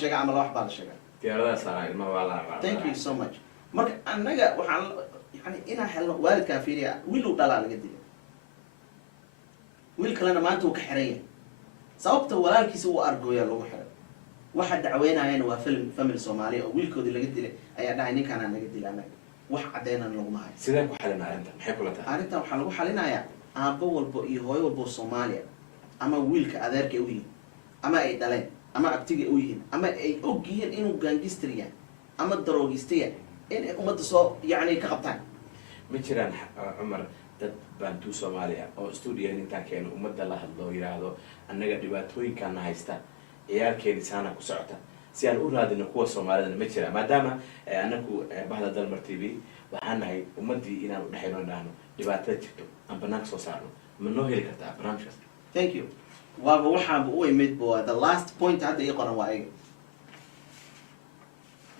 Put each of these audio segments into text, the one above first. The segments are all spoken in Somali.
sheegay ama la wax baa la sheegay diyaarada saaray ilmaha waa la thank you so much marka anaga waxaan yani inaa helno waalidkaa fiiriya wiil uu dhalaa laga dilay wiil kalena maanta uu ka xiran yahay sababta walaalkiisa uu argooyaa lagu xiray waxa dacweynayana waa family Soomaali oo wiilkoodii laga dilay ayaa dhahay ninkaan naga dilay anaga wax cadeynan laguma hayo sidee ku xalinaa inta maxay kula tahay arrintan waxaa lagu xalinayaa aabbo walbo iyo hooyo walbo Soomaaliya ama wiilka adeerka u yihiin ama ay dhaleen ama abtiga u yihiin ama ay og yihiin inuu gangster yahay ama daroogiste yahay in ummadda soo yani ka qabtaan ma jiraan Umar dad bantu Soomaaliya oo studio inta keeno ummadda la hadlo yiraahdo annaga dhibaatooyinkan haysta ciyaalkeena saana ku socota si aan u raadino kuwa Soomaalida ma jira maadaama anagu bahda Dalmar TV waxaan nahay ummadii inaan u dhaxayno dhaano dhibaatada jirto aan banaanka soo saarno ma noo heli kartaa barnaamijkaas thank you waaba waxaan u imid bo the last point hadda ii qoran waa iga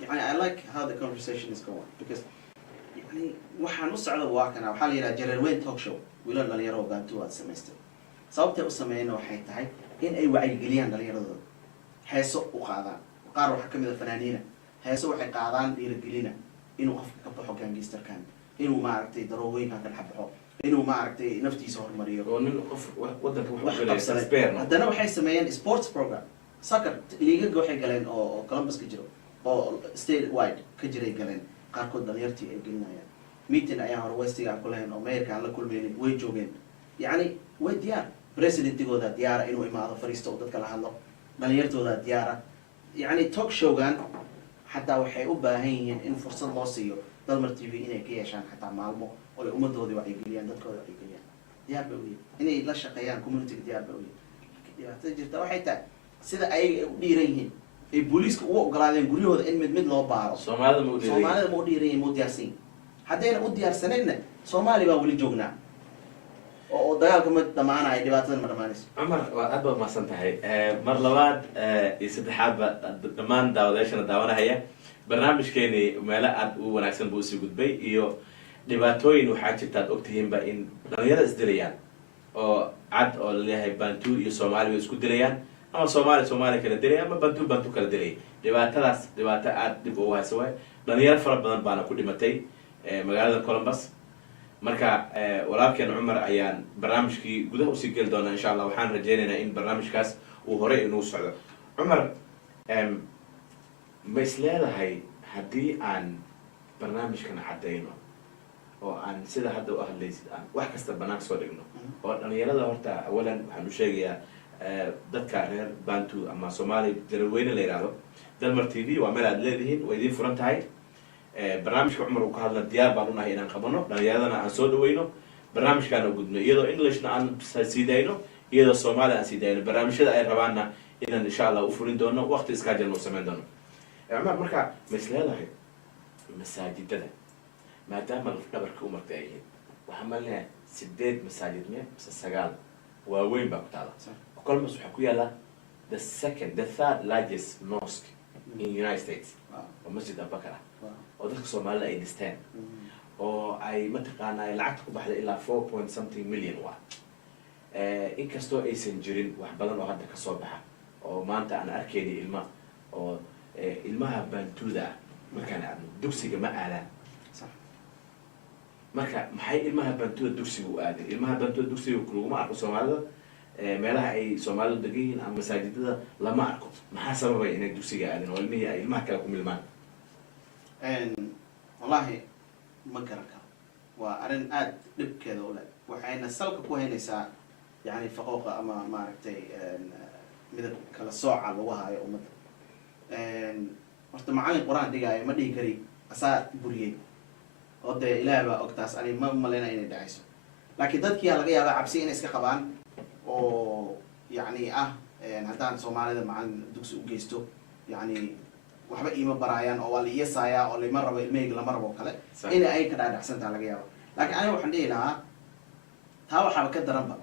يعني I like how the conversation is going because يعني waxaan u socdo waa kana waxa la yiraahdaa Jarelweyn talk show wiilal dhalinyaro gaantu waa samaystay sababta u sameeyeen waxay tahay in ay wacyigeliyaan dhalinyaradooda heeso u qaadaan qaar waxa kamid ah fanaaniina heeso waxay qaadaan dhiirigelina inuu qofka ka baxo gangsterkan inuu maaragtay daroogooyinka ka dhaxbaxo inuu maaragtay naftiisa horumariyo oo nin qof wadanka wuxuu galay spear haddana waxay sameeyeen sports program soccer liigaga waxay galeen oo Columbus ka jiro oo state wide ka jiray galeen qaarkood dhalinyartii ay gelinayaan meeting ayaa hor westiga ku lahayn oo meerka la kulmeeyeen way joogeen yani way diyaar presidentigooda diyaar inuu imaado fariisto oo dadka la hadlo dhalinyartooda diyaar yani talk showgan hatta waxay u baahan yihiin in fursad loo siiyo Dalmar TV inay ka yeeshaan hatta maalmo oo ay ummadooda wacyigeliyaan dadkooda wacyigeliyaan diyaar bay u yihiin inay la shaqeeyaan community diyaar bay u yihiin dhibaatada jirta waxay tahay sida ay u dhiiran yihiin ay booliiska uga ogolaadeen guryahooda in mid loo baaro Soomaalida ma u dhiiran ma diyaarsan haddayna u diyaarsanayna Soomaali baa wali joognaa oo dagaalka ma dhamaanay dhibaatadan ma dhamaanayso Umar waa aad baad maasan tahay mar labaad iyo saddexaad ba dhamaan daawadeeshana daawanahaya barnaamijkeeni meelo aad u wanaagsan buu sii gudbay iyo dhibaatooyin waxaa jirta aad ogtihiinba in dhalinyarada isdilayaan oo cad oo leeyahay bantu iyo Soomaali way isku dilayaan ama Soomaali kala dilay ama bantu kala dilay dhibaatadaas dhibaato aad dib ugu hayso way dhalinyaro fara badan baana ku dhimatay magaalada Columbus marka walaalkeen Umar ayaan barnaamijkii gudaha u sii gali doonaa insha Allah waxaan rajaynaynaa in barnaamijkaas uu hore inuu socdo Umar ma isleedahay haddii aan barnaamijkan cadeyno oo aan sida hadda u hadlaysid aan wax kasta banaanka soo dhigno oo dhalinyarada horta awalan waxaan u sheegayaa dadka reer bantu ama Soomaali Jarelweyn la yiraahdo Dalmar TV waa meel aad leedihiin way idin furan tahay barnaamijka Umar uu ka hadla diyaar baan u nahay inaan qabano dhalinyaradana aan soo dhaweyno barnaamijkan oo gudbino iyadoo Englishna aan siidayno iyadoo Soomaali aan siidayno barnaamijyada ay rabaana inaan insha Allah u furin doono waqti iska jalno sameyn doono Umar marka mas'alahay masaajidada maadaama dhabarka Umarka ay yihiin waxa malna 8 masaajid sagaal waaweyn baa ku taala Columbus waxa ku yaala the third largest mosque in the United States oo masjid Abubakar oo dadka Soomaalida ay dhisteen oo ay mataqaanaa lacag ku baxday ilaa 4 something million waa inkastoo aysan jirin wax badan oo hadda ka soo baxa oo maanta aan arkayni ilmaha bantuda markaan aadno dugsiga ma aadaan marka maxay ilmaha bantuda dugsiga u aadeen ilmaha bantuda dugsiga kuluguma arko Soomaalida meelaha ay Soomaalidu degan yihiin ama masaajidada lama arko maxaa sababay inay dugsiga aadeen oo ilmaha kale ku milmaan wallahi ma garan karo waa arrin aad dhibkeeda u leh waxayna salka ku haynaysaa yani faqooqa ama maaragtay midab kala sooca lagu hayo ummadda horta macallin quraan dhigaayo ma dhihi kari asaa buriyey oo dee ilaah baa ogtaas ani ma malaynaya inay dhacayso laakiin dadkii laga yaabaa cabsi inay iska qabaan oo yani haddaan Soomaalida macallin dugsi u geysto yani waxba iima baraayaan oo waa la iyasayaa oo lama rabo ilmahayga lama rabo kale in ay ka dhaadhacsantaa laga yaabo laakiin aniga waxaan dhihi lahaa taa waxaaba ka daranba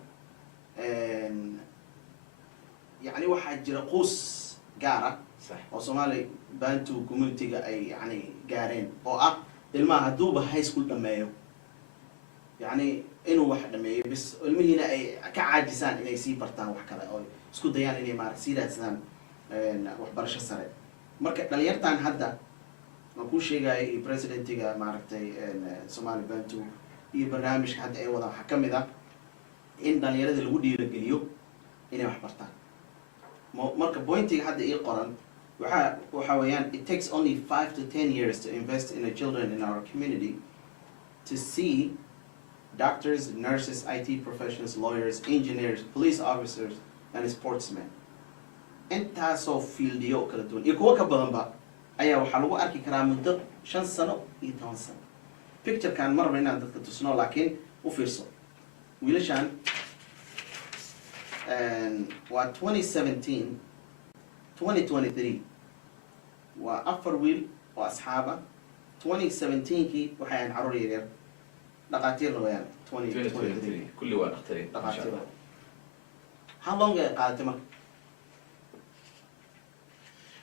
يعني واحد جرى قوس جارة أو Somali bantu community أي يعني جارين أو الماء هدوبة هاي سكول دمايو يعني إنه واحد دمايو بس المهنة أي كعاجزان إنه يصير برتان وحكلا أو سكول ديان إنه مارك سيرة سنان وحبرش السنة marka dhalinyartan hadda aan ku sheegaya iyo presidentiga maaragtay Somali Bantu iyo barnaamijka hadda ay wada waxaa kamid ah in dhalinyarada lagu dhiirigeliyo inay wax bartaan marka pointiga hadda ii qoran waxa weeyaan it takes only 5 to 10 years to invest in the children in our community to see doctors, nurses, IT professionals, lawyers, engineers, police officers, and sportsmen. Intaasoo fieldiyo kala duwan iyo kuwa ka badanba ayaa waxaa lagu arki karaa muddo 5 sano iyo 10 sano. Picture-kan marba inaan dadka tusno laakiin u fiirso. Wiilashan waa 2017 2023 waa 4 wiil oo asxaaba 2017kii waxay ahayn caruur yaryar dhaqaatiirna wayaan 2023 kulli waa dhaqtariin dhaqaatiir how long ay qaadatay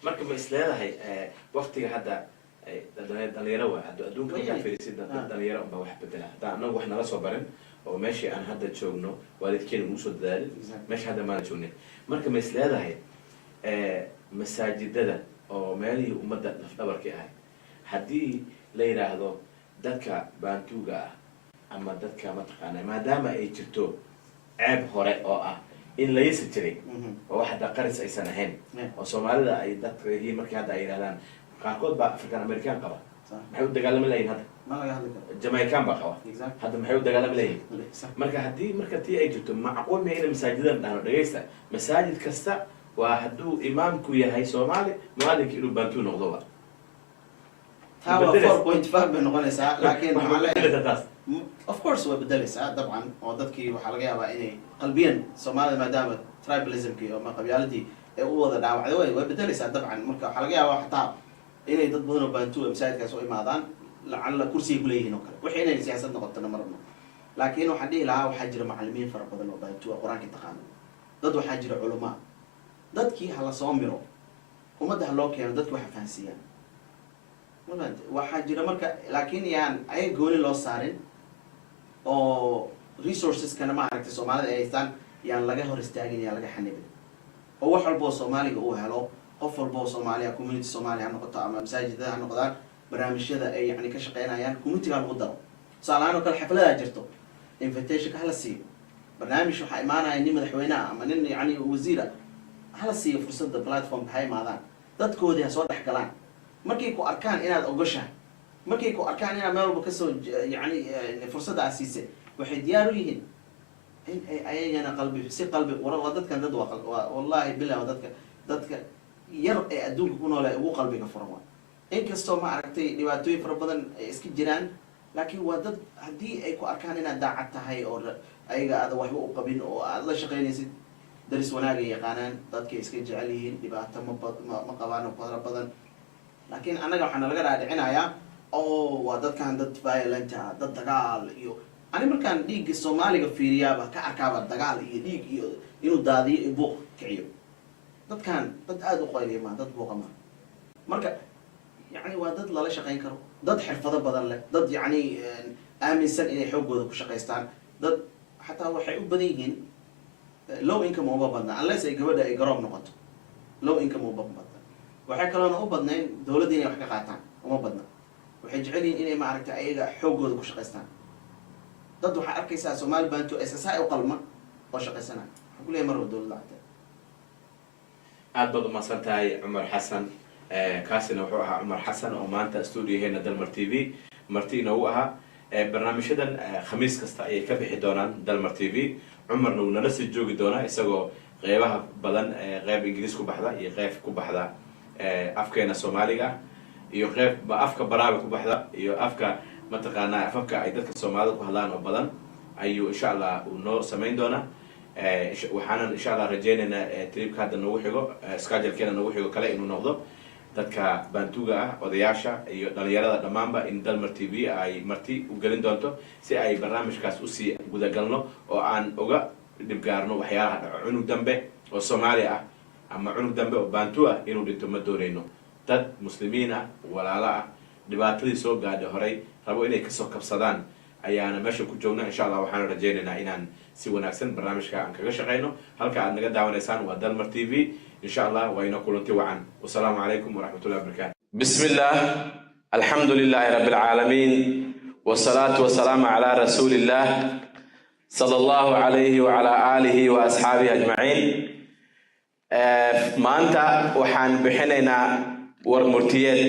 marka ma isleedahay waqtiga hadda dhalinyaro waa adduunka markaa fiirisid dhalinyaro unbaa wax bedela haddaan annagu wax nala soo barin oo meeshii aan hadda joogno waalidkeena ugu soo dadaalin meesha hadda maana joognin marka ma isleedahay masaajidada oo meelihii ummadda lafdhabarkii ahay haddii la yidhaahdo dadka baantuuga ah ama dadka mataqaana maadaama ay jirto ceeb hore oo ah in la yisi jiray oo wax hadda qaris aysan ahayn oo Soomaalida ay dadka markii hadda ay yiraahdaan qaarkood baa African American qaba maxay u dagaalami lahayn hadda Jamaican baa qaba hadda maxay u dagaalami lahayn marka haddii marka tii ay jirto macquul ma in masaajidan dhano dhageysta masaajid kasta waa hadduu imaamku yahay Soomaali muwaadinka inuu baantuu noqdo ba tawa 4.5 bay noqonaysaa laakiin of course way bedelaysaa dabcan oo dadkii waxaa laga yaabaa inay qalbiyan Soomaalida maadaama tribalismkii ama qabyaaladii ee u wada dhaawacday way bedelaysaa dabcan marka waxaa laga yaabaa xataa inay dad badan oo baantuu masaajidkaas u imaadaan lacala kursiga ku leeyihiin oo kale wixii inay siyaasad noqotona marna laakiin waxaan dhihi lahaa waxaa jira macallimiin fara badan oo baantuu quraanka taqaano dad waxaa jira culamaa dadkii hala soo miro ummadda ha loo keeno dadku waxa fahansiiyaan waxaa jira marka laakiin yaan ay gooni loo saarin oo resources kana ma aragtay Soomaalida ay haystaan yaan laga hor istaagin yaan laga xanibin oo wax walba oo Soomaaliga uu helo qof walba oo Soomaaliya community Soomaaliya ha noqoto ama masaajidada ha noqdaan barnaamijyada ay yani ka shaqeynayaan community-ga lagu daro salaano kale xaflada jirto invitation hala siiyo barnaamij waxa imaanaya nin madaxweynaha ama nin yani wasiira hala siiyo fursadda platform hay maadaan dadkoodii ha soo dhex galaan markay ku arkaan inaad ogoshahay markay ku arkaan inaad meel walba kasoo yani fursadda aad siisay waxay diyaar u yihiin in ay ayagana qalbi waa dadkan dad waa wallahi billah dadka yar ee adduunka ku nool ee ugu qalbiga furan waa inkastoo ma aragtay dhibaatooyin fara badan ay iska jiraan laakiin waa dad haddii ay ku arkaan inaad daacad tahay oo ayaga aada waxba u qabin oo aad la shaqaynaysid daris wanaagay yaqaanaan dadkay iska jecel yihiin dhibaato ma qabaan oo fara badan laakiin annaga waxaana laga dhaadhicinayaa oo waa dadkan dad violent ah dad dagaal iyo ani markaan dhiigga Soomaaliga fiiriyaaba ka arkaaba dagaal iyo dhiig iyo inuu daadiyo iyo buuq kiciyo dadkan dad aad u qayliya dad buuqa ma marka yani waa dad lala shaqayn karo dad xirfado badan leh dad yani aaminsan inay xoogooda ku shaqaystaan dad xataa waxay u badan yihiin low income uba badna unless ay gabadha ay garoob noqoto low income uba badna waxay kaloona u badnayn dawladda inay wax ka qaataan uma badna waxay jecel yihiin inay maaragtay ayaga xoogooda ku shaqaystaan dad waxaa arkaysaa Somali Bantu SSI u qalma oo shaqaysana waxaan ku leeyahay marba dawladda lacagta aad baad u mahadsantahay Cumar Xasan kaasina wuxuu ahaa Cumar Xasan oo maanta studio-heena Dalmar TV marti inuu ahaa barnaamijyadan khamiis kasta ayay ka bixi doonaan Dalmar TV Cumarna uu nala sii joogi doonaa isagoo qeybaha badan qeyb Ingiriis ku baxda iyo qeyb ku baxda afkeena Soomaaliga iyo qeyb afka Baraawi ku baxda iyo afka mataqaanaa afka ay dadka Soomaalida ku hadlaan oo badan ayuu insha Allah uu noo sameyn doonaa waxaan insha Allah rajaynaynaa tripka hadda nagu xigo schedule-keena nagu xigo kale inuu noqdo dadka baantuuga ah odayaasha iyo dhalinyarada dhammaanba in Dalmar TV ay marti u gelin doonto si ay barnaamijkaas usii gudagalno oo aan uga dhibgaarno waxyaalaha dhaco cunug dambe oo Soomaali ah ama cunug dambe oo baantu ah inuu dhinto ma doonayno dad muslimiin ah walaalo ah dhibaatadii soo gaadhay horay rabo inay kasoo kabsadaan ayaana meesha ku joogna insha Allah waxaan rajaynaynaa inaan si wanaagsan barnaamijka aan kaga shaqeyno halka aad naga daawanaysaan waa Dalmar TV إن شاء الله وينقول أنت وعن والسلام عليكم ورحمة الله وبركاته. بسم الله الحمد لله رب العالمين والصلاة والسلام على رسول الله صلى الله عليه وعلى آله وأصحابه أجمعين. ما أنت وحن بحنينا ورمرتيات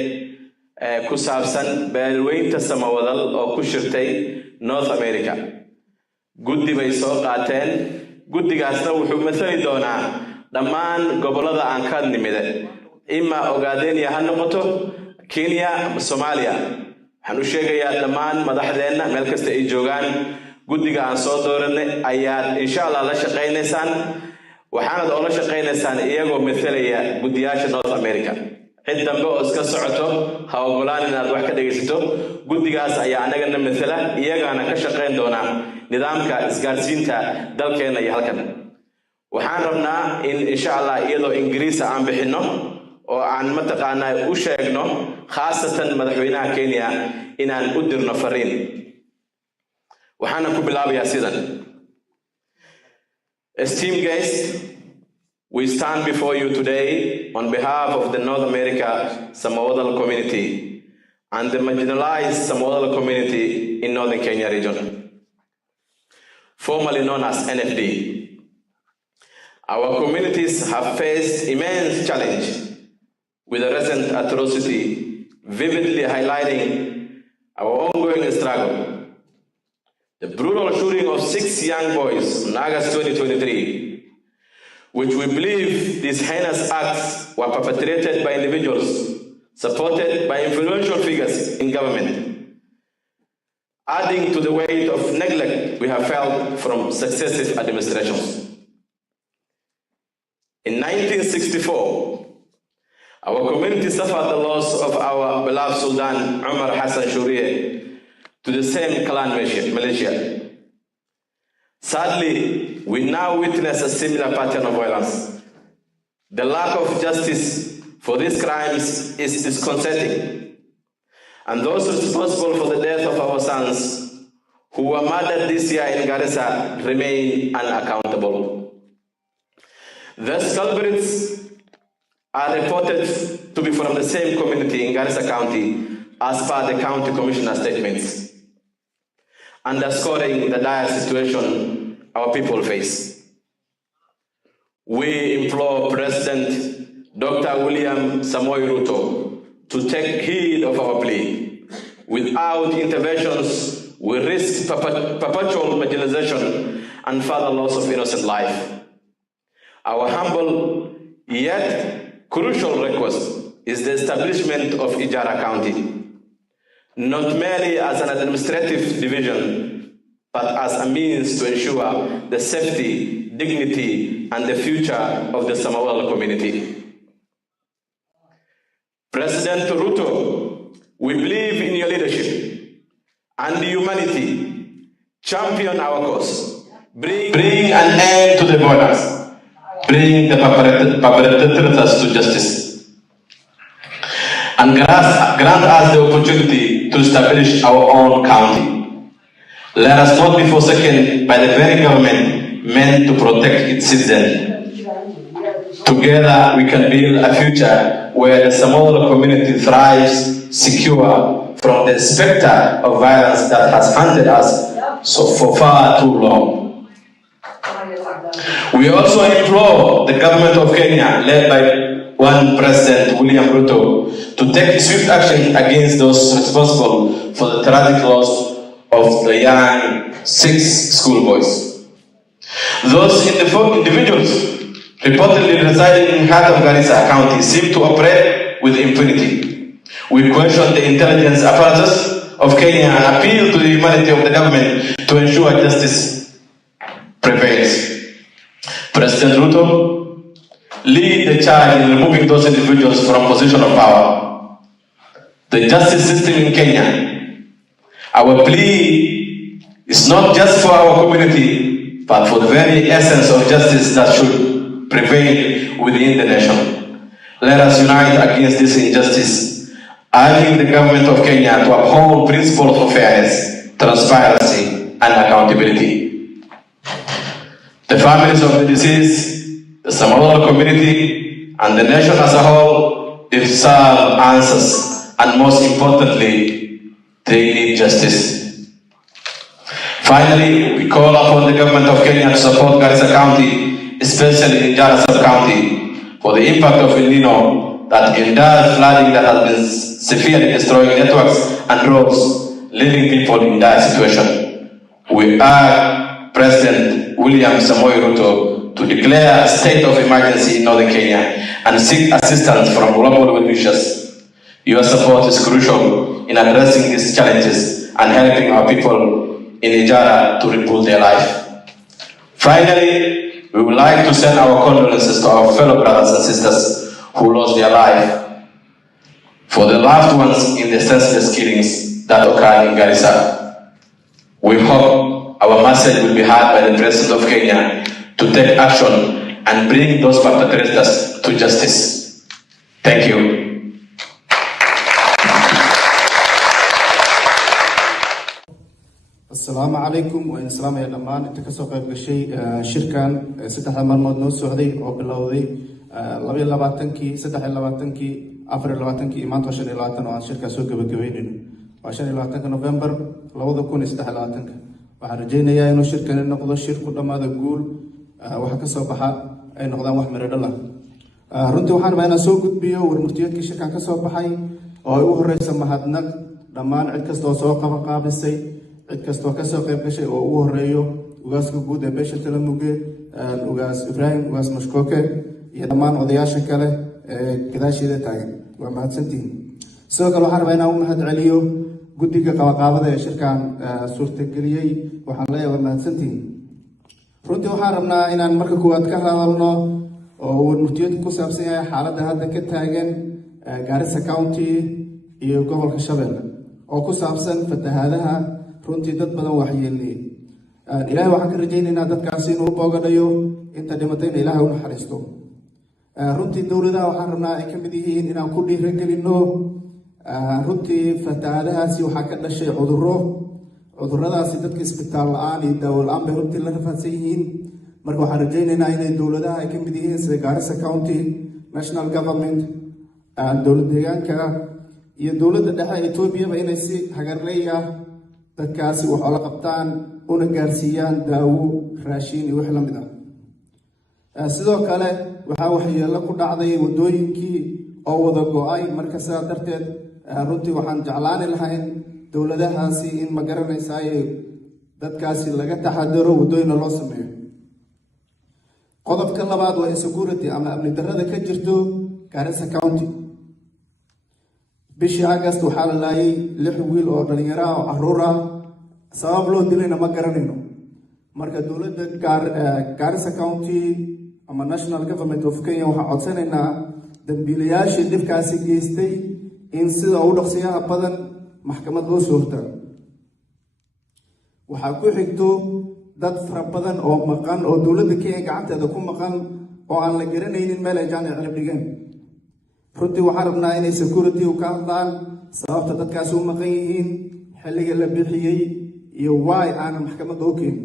كسابسن بالوين تسمى وضل أو كشرتي نورث أمريكا. قدي بيسوق عتين قدي قاسنا وحمثي دونا دمان قبل هذا أنكاد نمده إما أوغادين يهنقطه كينيا سوماليا هنوشيغ يا دمان مدحدينا ملكست اي جوغان قدقا عن صوت دورن ايات ان شاء الله لا شقينيسان وحاند اولا شقينيسان ايغو مثليا قدياش نورث امريكا عندما بو اسكا سعوتو هاوغولان اناد wax ka dhageysato gudigaas ayaa anagana mesela iyagana ka shaqeyn doona nidaamka isgaarsiinta dalkeena iyo halkan waxaan rabnaa in insha Allah iyadoo Ingiriis aan bixino oo aan mataqaanaa u sheegno khaasatan madaxweynaha Kenya inaan u dirno fariin waxaan ku bilaabayaa sidan. Esteemed guests, we stand before you today on behalf of the North America Samoan community and the marginalized Samoan community in Northern Kenya region, formerly known as NFD. Our communities have faced immense challenge with the recent atrocity, vividly highlighting our ongoing struggle. The brutal shooting of 6 young boys in August 2023, which we believe these heinous acts were perpetrated by individuals supported by influential figures in government, adding to the weight of neglect we have felt from successive administrations. In 1964, our community suffered the loss of our beloved Sultan Umar Hassan Shuriye to the same clan militia. Sadly, we now witness a similar pattern of violence. The lack of justice for these crimes is disconcerting, and those responsible for the death of our sons who were murdered this year in Garissa remain unaccountable. The culprits are reported to be from the same community in Garissa County as per the county commissioner statements, underscoring the dire situation our people face. We implore President Dr. William Samoei Ruto to take heed of our plea. Without interventions, we risk perpetual marginalization and further loss of innocent life. Our humble yet crucial request is the establishment of Ijara County, not merely as an administrative division, but as a means to ensure the safety, dignity, and the future of the Samoan community. President Ruto, we believe in your leadership and humanity. Champion our cause. Bring an end to the violence. Bring the perpetrators to justice. And grant us the opportunity to establish our own county. Let us not be forsaken by the very government meant to protect its citizens. Together we can build a future where the Samoan community thrives, secure from the specter of violence that has haunted us for far too long. We also implore the government of Kenya, led by one President William Ruto, to take swift action against those responsible for the tragic loss of the young 6 schoolboys. Those individuals reportedly residing in heart of Garissa County seem to operate with impunity. We question the intelligence apparatus of Kenya and appeal to the humanity of the government to ensure justice prevails. President Ruto, lead the charge in removing those individuals from position of power. The justice system in Kenya, our plea is not just for our community, but for the very essence of justice that should prevail within the nation. Let us unite against this injustice, urging the government of Kenya to uphold principles of fairness, transparency, and accountability. The families of the deceased, the Somali community, and the nation as a whole deserve answers, and most importantly, they need justice. Finally, we call upon the government of Kenya to support Garissa County, especially in Jara sub-county, for the impact of El Nino, that entire flooding that has been severely destroying networks and roads, leaving people in dire situation. We urge President William Samoei Ruto to declare a state of emergency in northern Kenya and seek assistance from global well-wishers. Your support is crucial in addressing these challenges and helping our people in Ijara to rebuild their life. Finally, we would like to send our condolences to our fellow brothers and sisters who lost their life, for the loved ones in the senseless killings that occurred in Garissa. We hope our message will be heard by the President of Kenya to take action and bring those perpetrators to justice. Thank you. السلام عليكم وإن السلام يا دمان أنت كسوق بشيء شركة ستة مرمود نوسو هذي أو باللوذي لبي لباتنكي ستة لباتنكي أفر لباتنكي إيمان توشن لباتن وعن شركة سوق بكوينين وعشان لباتنك نوفمبر لوذا كون ستة لباتنك وحرجينا يا إنه شركة نقضى الشركة لما ذا يقول وحكسو بحا أي نقضى محمر الله رنت وحنا بين سوق بيو والمرتيات كشركة كسو بحي أو يوه الرئيس مهدنك دمان عكس دو سوق مقابسي cid kastoo ka soo qayb gashay oo ugu horeeyo ugaaska guud ee beesha Talamuge ugaas Ibrahim ugaas Mashkooke iyo dhammaan odayaasha kale ee gadaasheeda taagan waa mahadsantihiin sidoo kale waxaan rabaa inaan u mahad celiyo guddiga qabaqaabada ee shirkan suurtageliyay waxaan leeyahay waa mahadsantihiin runtii waxaan rabnaa inaan marka koowaad ka hadalno oo murtiyada ku saabsan yahay xaaladda hadda ka taagan Garissa County iyo gobolka Shabeelle oo ku saabsan fatahaadaha runtii dad badan waxyeelay ilaahay waxaan ka rajaynaynaa dadkaasi inuu boogadhayo inta dhimatayna ilaahay u naxariisto runtii dowladaha waxaan rabnaa ay ka mid yihiin inaan ku dhiirigelino runtii fatahaadahaasi waxaa ka dhashay cudurradaasi dadka isbitaal la-aan iyo daawo la-aan bay runtii la rafaadsan yihiin marka waxaan rajaynaynaa inay dowladaha ay ka mid yihiin sida Garissa County National Government dowlad deegaanka iyo dowladda dhexe ee Ethiopia inay si hagarley ah dadkaasi wax la qabtaan una gaarsiiyaan daawo raashin iyo wax la mid ah sidoo kale waxa waxyeello ku dhacday wadooyinkii oo wada go'ay marka sidaa darteed runtii waxaan jeclaan lahayn dowladahaasi in ma garanaysaa dadkaasi laga taxadaro wadooyin loo sameeyo qodobka labaad waa insecurity ama amni darrada ka jirto Garissa County bishii August waxaa la laayay 6 wiil oo dhalinyaro ah oo caruur ah sabab loo dilayna ma garanayno marka dowladda Garissa County ama National Government of Kenya waxaa codsanaynaa dambiilayaashii dhibkaasi geystay in sida ugu dhaqsiyaha badan maxkamad loo soo hortaago waxaa ku xigto dad fara badan oo maqan oo dowladda Kenya gacanteeda ku maqan oo aan la garanaynin meel ay jaan cilib dhigeen runtii waxaan rabnaa inay security u ka hadlaan sababta dadkaasi u maqan yihiin xilliga la bixiyay iyo why aan maxkamadda u keenin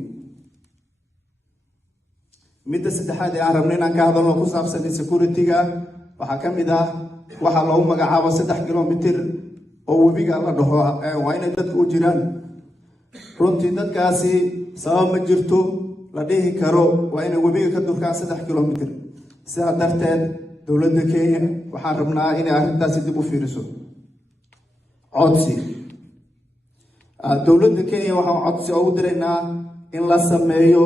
midda saddexaad ee aan rabnay inaan ka hadalno ku saabsan security-ga waxaa ka mid ah waxaa loogu magacaabo 3 kilomitir oo webiga la dhaho waa inay dadku u jiraan runtii dadkaasi sabab ma jirto la dhihi karo waa inay webiga ka durkaan 3 kilomitir sidaa darteed dowladda Kenya waxaan rabnaa inay arrintaasi dib u fiiriso codsi dowladda Kenya waxaan codsi ugu diraynaa in la sameeyo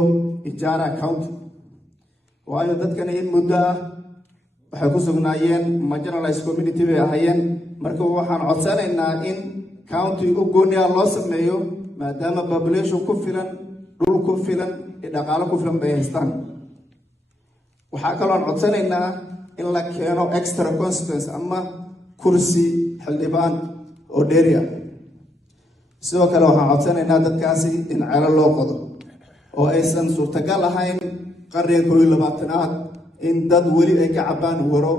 Ijara County waayo dadkan in muddo ah waxay ku sugnaayeen marginalized community bay ahaayeen marka waxaan codsanaynaa in county u gooni ah loo sameeyo maadaama population ku filan dhul ku filan iyo dhaqaale ku filan bay haystaan waxaa kaloo codsanaynaa in la keeno extra constituency ama kursi xildhibaan oo dheeri ah sidoo kale waxaan codsanaynaa dadkaasi in ceelo loo qodo oo aysan suurtagal ahayn qarniga 22aad in dad weli ay ka cabaan waro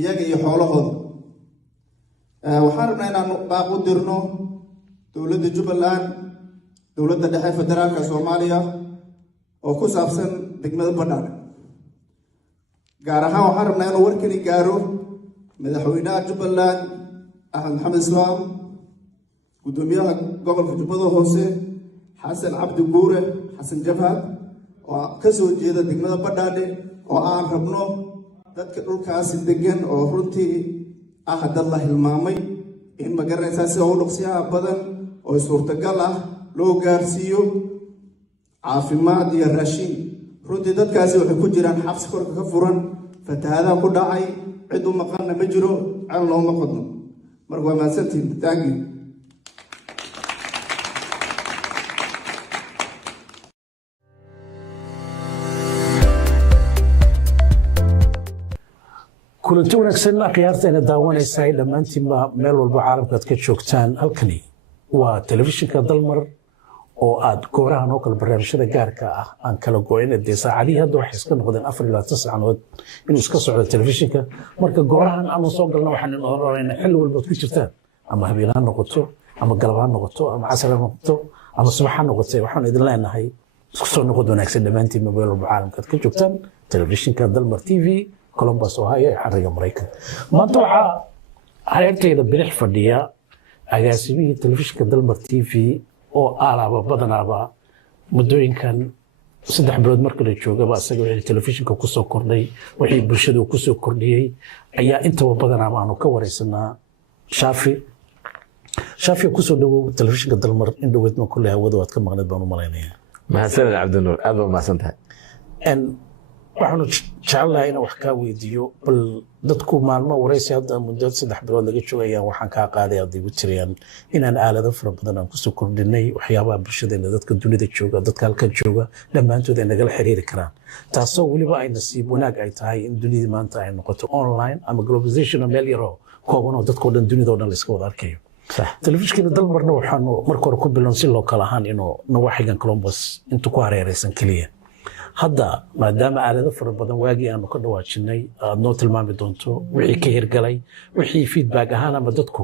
iyaga iyo xoolahooda waxaan rabnaa inaan baaq u dirno dowladda Jubbaland dowladda dhexe federaalka Soomaaliya oo ku saabsan degmada Badhaadhe gaar ahaan waxaan rabnaa inuu warkani gaaro madaxweynaha Jubbaland Axmed Maxamed Islaam, gudoomiyaha gobolka Jubbada Hoose Xasan Cabdi Buure Xasan Jabhad oo ka soo jeeda degmada Badhaadhe oo aan rabno dadka dhulkaasi degan oo runtii dad la hilmaamay in magaranaysaa sida ugu dhaqsiyaha badan oo suurtagal ah loo gaarsiiyo caafimaad iyo raashin. runtii dadkaasi waxay ku jiraan xabsi korka ka furan, fatahaadaha ku dhacay, cid u maqanna ma jiro, ceel looma qodno. marka waa mahadsantihiin. Thank you. kulanti wanaagsan khiyaarteena daawanaysa dhammaantiinba meel walba caalamka aad ka joogtaan. halkani waa telefishinka Dalmar oo aad goorahan oo kale barnaamijyada gaarka ah aan kala go'in ee saacadii hadda waxay iska noqdeen 24 saacadood inuu iska socdo telefishinka. marka goorahan aan soo galno waxaan oranayna xil walba ku jirtaan, ama habeen ha noqoto, ama galab ha noqoto, ama casar ha noqoto, ama subax ha noqoto. waxaan idin leenahay isku soo noqod wanaagsan dhammaantiinba meel walba caalamka aad ka joogtaan. telefishinka Dalmar TV Columbus Ohio xariga Mareykanka. maanta waxaa hareertayda bidix fadhiya agaasimihii telefishinka Dalmar TV oo alaaba badanaaba muddooyinkan 3 bilood marka la joogaba asaga wixii telefishinka ku soo kordhay, wixii bulshadu ku soo kordhiyay ayaa intaba badanaaba aanu ka wareysanaa. Shaafi ku soo dhawow telefishinka Dalmar in dhaweed ma kulli hawada waad ka maqnayd baan u malaynayaa. mahadsanid Cabdinuur, aad baa mahadsantahay. waxaanu jecelahay inaan wax kaa weydiiyo, bal dadku maalmo waraysi hadda muddo 3 bilood laga joogayaan waxaan kaa qaaday aad igu tiriyaan inaan aalado fara badan aan kusoo kordhinay waxyaabaha bulshadeena dadka dunida jooga, dadka halkan jooga dhammaantood ay nagala xiriiri karaan, taasoo weliba ay nasiib wanaag ay tahay in dunida maanta ay noqoto online ama globalization meel yaroo kooban oo dadkoo dhan dunida oo dhan la iska wada arkayo. telefishinka Dalmarna waxaanu marka hore ku bilown si loo kala ahaan inuu nawaaxigan Columbus intuu ku hareeraysan kaliya. hadda maadaama aalado fara badan waagii aanu ka dhawaajinay aad noo tilmaami doonto wixii ka hirgalay, wixii feedback ahaan ama dadku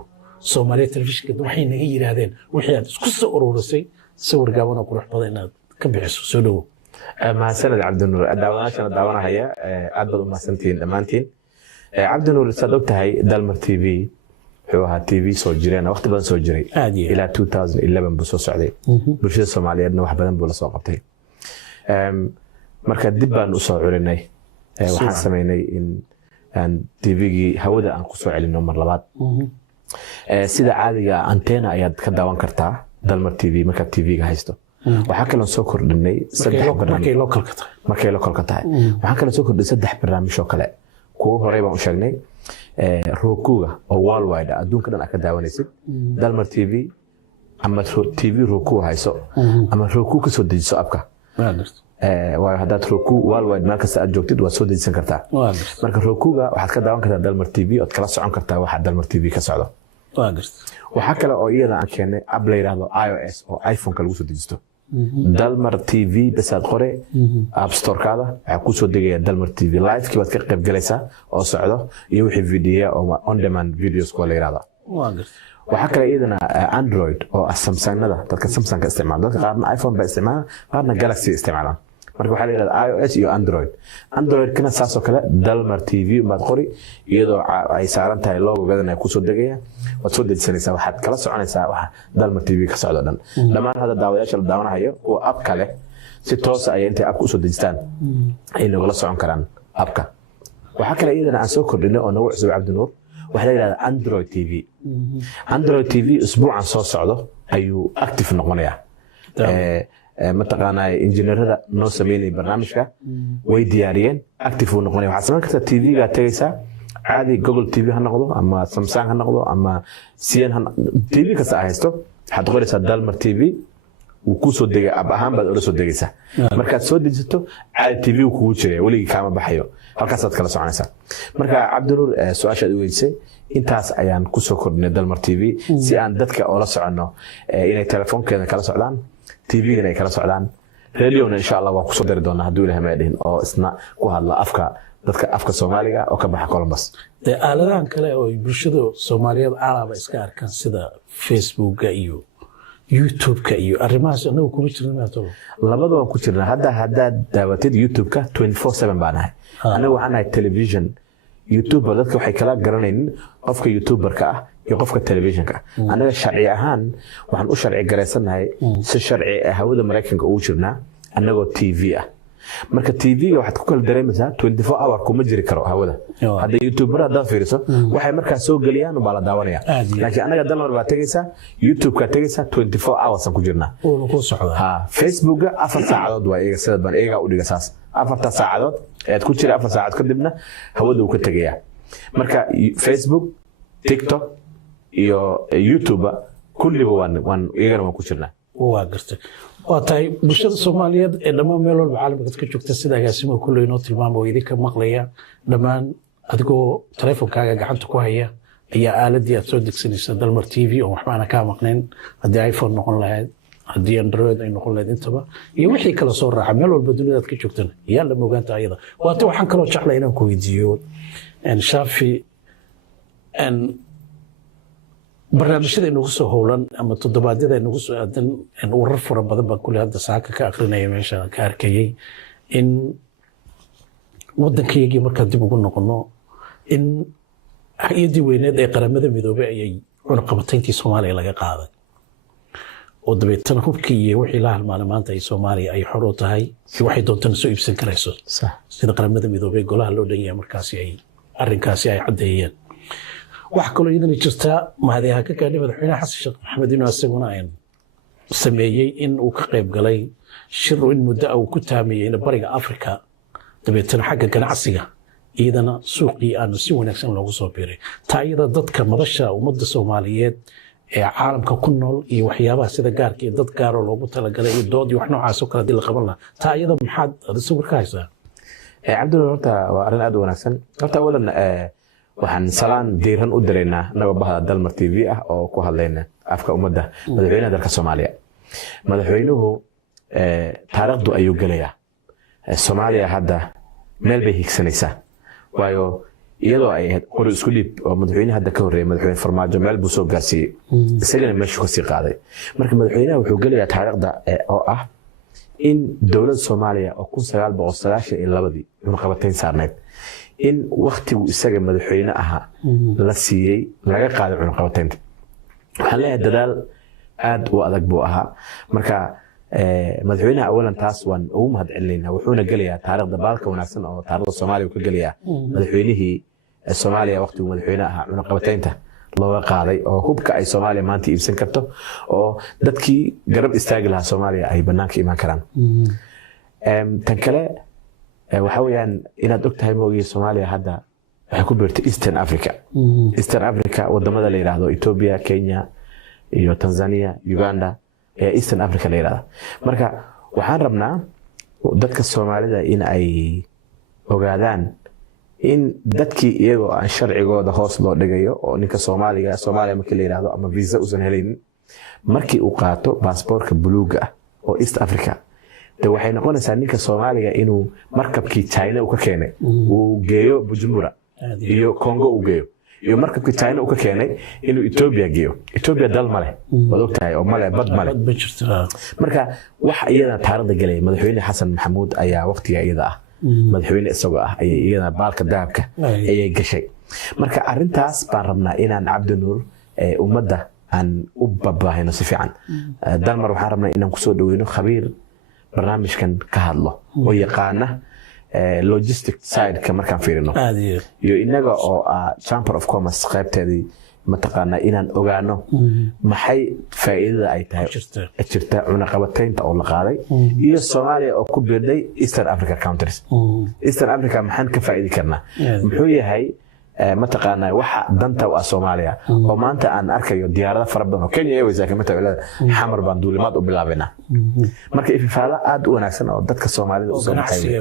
Soomaaliya telefishinka waxay naga yiraahdeen, wixii aad isku soo ururisay sawir gaaban oo qurux badan inaad ka bixiso. soo dhawow. mahadsanid Cabdinuur, daawadayaashana daawanahaya aad baad u mahadsantihiin dhammaantiin. Cabdinuur, saad ogtahay Dalmar TV wuxuu ahaa TV soo jireen waqti badan soo jiray ilaa 2011 buu soo socday. bulshada Soomaaliyeedna wax badan buu la soo qabtay. marka dib baan u soo culinay, waxaan sameynay in aan TV-gii hawada aan ku soo celino mar labaad. sida caadiga anteena ayaad ka daawan kartaa Dalmar TV marka TV-ga haysto. waxaa kaloo soo kordhinay 3 barnaamij markay local ka tahay. waxaa kaloo soo kordhinay 3 barnaamij oo kale. kuwa hore baan u sheegnay Roku-ga oo worldwide adduunka dhan ka daawanaysid. Dalmar TV ama TV Roku hayso ama Roku ka soo dejiso abka. waayo haddaad Roku worldwide meel kasta aad joogtid waad soo dejisan kartaa. marka Roku-ga waxaad ka daawan kartaa Dalmar TV ood kala socon kartaa waxa Dalmar TV ka socdo. waxaa kale oo iyada aan keenay app la yiraahdo iOS oo iPhone-ka lagu soo dejisto. Dalmar TV basaad qore app store-kaada waxaa ku soo degaya Dalmar TV live-kii baad ka qayb galaysaa oo socdo iyo wixii video oo on demand videos ko la yiraahdo. waxaa kale iyadana Android oo Samsung-nada dadka Samsung-ka isticmaala, dadka qaarna iPhone ba isticmaala, qaarna Galaxy isticmaalaan. marka waxaa la yiraahdaa iOS iyo Android-kana saasoo kale Dalmar TV baad qori iyadoo ay saaran tahay logo-gadan ay ku soo degaya, waad soo dejisanaysaa, waxaad kala soconaysaa waxa Dalmar TV ka socdo dhan. dhammaan hadda daawadayaasha la daawanayo kuwa app kale si toos ah ay intay app u soo dejistaan ay nagala socon karaan app-ka. waxaa kale iyadana aan soo kordhinay oo nagu cusub Cabdinuur, waxaa la yiraahdaa Android TV. Android TV usbuucan soo socdo ayuu active noqonayaa. mataqaanaa injineerada noo sameeyay barnaamijka way diyaariyeen, active uu noqonaya. waxaad samayn kartaa TV-ga tagaysaa caadi Google TV ha noqdo ama Samsung ha noqdo ama CN TV kasta haysto, waxaad qoraysaa Dalmar TV wuu ku soo degay app ahaan baad ula soo degaysaa. markaad soo dejisato caadi TV uu kugu jiray weligii kaama baxayo, halkaasaad kala soconaysaa. marka Cabdinuur, su-aashaad i weydiisay intaas ayaan ku soo kordhinay Dalmar TV si aan dadka oola soconno inay telefoonkeeda kala socdaan, TV-gana ay kala socdaan, radio-na insha Allah waan ku soo dari doonaa hadduu Ilaahay ma dhihin oo isna ku hadla dadka afka Soomaaliga oo ka baxa Columbus. aaladahan kale oo bulshada Soomaaliyeed caalaba iska arkaan sida Facebook-ga iyo youtube-ka iyo arrimahaas anagu kuma jirna labada waan ku jirnaa haddaad daawatid youtube-ka 24/7 baan ahay anagu waxaan ahay television youtuber dadka waxay kala garanaynin qofka youtuberka ah iyo qofka televisionka anaga sharci ahaan waxaan u sharci gareysanahay si sharci ah hawada Mareykanka ugu jirnaa anagoo TV ah marka TV-ga waxaad ku kala dareemaysaa 24 hour kuma jiri karo hawada hadda youtuber haddaad fiiriso waxay markaa soo galiyaan baa la daawanaya laakiin anaga Dalmar baa tagaysaa YouTube-ka tagaysaa 24 hours aan ku jirnaa oo ku socda Facebook-ga 4 saacadood waa iyaga sidoo baan iyaga u dhiga saas 4 saacadood aad ku jira 4 saacadood kadibna hawada uu ka tagayaa marka Facebook TikTok iyo YouTube kulliba waan iyagana waan ku jirnaa waa gartay waa tahay bulshada Soomaaliyeed ee dhammaan meel walba caalamka ka joogta sida agaasimo kullu inoo tilmaamo idinka maqlaya dhammaan adigoo taleefankaaga gacanta ku haya ayaa aaladii aad soo degsanaysa Dalmar TV oo waxbaana ka maqnayn haddii iPhone noqon lahayd haddii Android ay noqon lahayd intaba iyo wixii kala soo raaca meel walba dunida aad ka joogtana yaa la mogaanta ayada waata waxaan kaloo jeclaa inaan ku weydiiyo Shaafi barnaamijyada inagu soo howlan ama toddobaadyada inagu soo aadan warar fara badan baan kulli hadda saaka ka aqrinaya meesha ka arkayay in waddankaygii markaan dib ugu noqono in hay-adii weyneed ee qaramada midoobay ayay cunaqabatayntii Soomaaliya laga qaaday oo dabeetana hubkii iyo wixii la halmaanay maanta ay Soomaaliya ay xor u tahay si waxay doontana soo iibsan karayso sida qaramada midoobay golaha loo dhan yahay markaasi ay arrinkaasi ay caddeeyeen wax kaloo idin jirta mahadiyaha ka gaadhay madaxweynaha xasan sheekh maxamed inuu asaguna ay sameeyay in uu ka qayb galay shir in muddo uu ku taamiyay in bariga Afrika dabeetana xagga ganacsiga iyadana suuqii aan si wanaagsan loogu soo biiray taayada dadka madasha ummadda Soomaaliyeed ee caalamka ku nool iyo waxyaabaha sida gaarka ee dad gaar oo loogu talagalay iyo dood iyo wax noocaas oo kala dil qaban la taayada maxaad sawir ka haysaa Cabdulla horta waa arrin aad u wanaagsan horta wadan waxaan salaan diiran u direynaa nababaha Dalmar TV ah oo ku hadlayna afka ummadda madaxweynaha dalka Soomaaliya madaxweynuhu taariikhdu ayuu galayaa Soomaaliya hadda meel bay higsanaysaa waayo iyadoo ay qori isku liib oo madaxweynaha hadda ka horeeyay madaxweyne Farmaajo meel buu soo gaarsiiyay isagana meesha ku sii qaaday marka madaxweynaha wuxuu galayaa taariikhda oo ah in dawladda Soomaaliya oo 1992 inuu qabatayn saarneed in waqtigu isaga madaxweyne aha la siiyay laga qaaday cunaqabataynta waxaan leeyahay dadaal aad u adag buu ahaa marka madaxweynaha awalan taas waan ugu mahadcelinaynaa wuxuuna gelayaa taariikhda baalka wanaagsan oo taariikhda Soomaaliya ka gelayaa madaxweynihii Soomaaliya waqtigu madaxweyne aha cunaqabataynta looga qaaday oo hubka ay Soomaaliya maanta iibsan karto oo dadkii garab istaagi lahaa Soomaaliya ay banaanka iman karaan tan kale waxa weeyaan inaad ogtahay mooyee Soomaaliya hadda waxay ku beertay Eastern Africa wadamada la yiraahdo Ethiopia Kenya iyo Tanzania Uganda ee Eastern Africa la yiraahdo marka waxaan rabnaa dadka Soomaalida in ay ogaadaan in dadkii iyagoo aan sharcigooda hoos loo dhigayo oo ninka Soomaaliya markii la yiraahdo ama visa usan helin markii uu qaato baasaboorka buluuga ah oo East Africa de waxay noqonaysaa ninka Soomaaliga inuu markabkii China uu ka keenay uu geeyo Bujumbura iyo Congo uu geeyo iyo markabkii China uu ka keenay inuu Ethiopia geeyo Ethiopia dal male wad ogtahay oo male bad male marka wax iyada taariikhda galay madaxweyne Xasan Maxamuud ayaa waqtiga iyada ah madaxweyne isagoo ah ayay iyada baalka dahabka ayay gashay marka arintaas baan rabnaa inaan Cabdinuur ummadda aan u babaahino si fiican Dalmar waxaan rabnaa inaan ku soo dhaweyno khabiir barnaamijkan ka hadlo oo yaqaana logistic side ka markaan fiirino iyo inaga oo Chamber of Commerce qaybteedii mataqaana inaan ogaano maxay faa'iidada ay tahay jirta cunaqabataynta oo la qaaday iyo Soomaaliya oo ku biirday Eastern Africa countries Eastern Africa maxaan ka faa'iidi karnaa muxuu yahay mataqaana waxa danta waa Soomaaliya oo maanta aan arkayo diyaarada fara badan oo Kenya Airways ka mid ah xamar baan duulimaad u bilaabayna marka ifafaala aad u wanaagsan oo dadka Soomaalida u soo baxay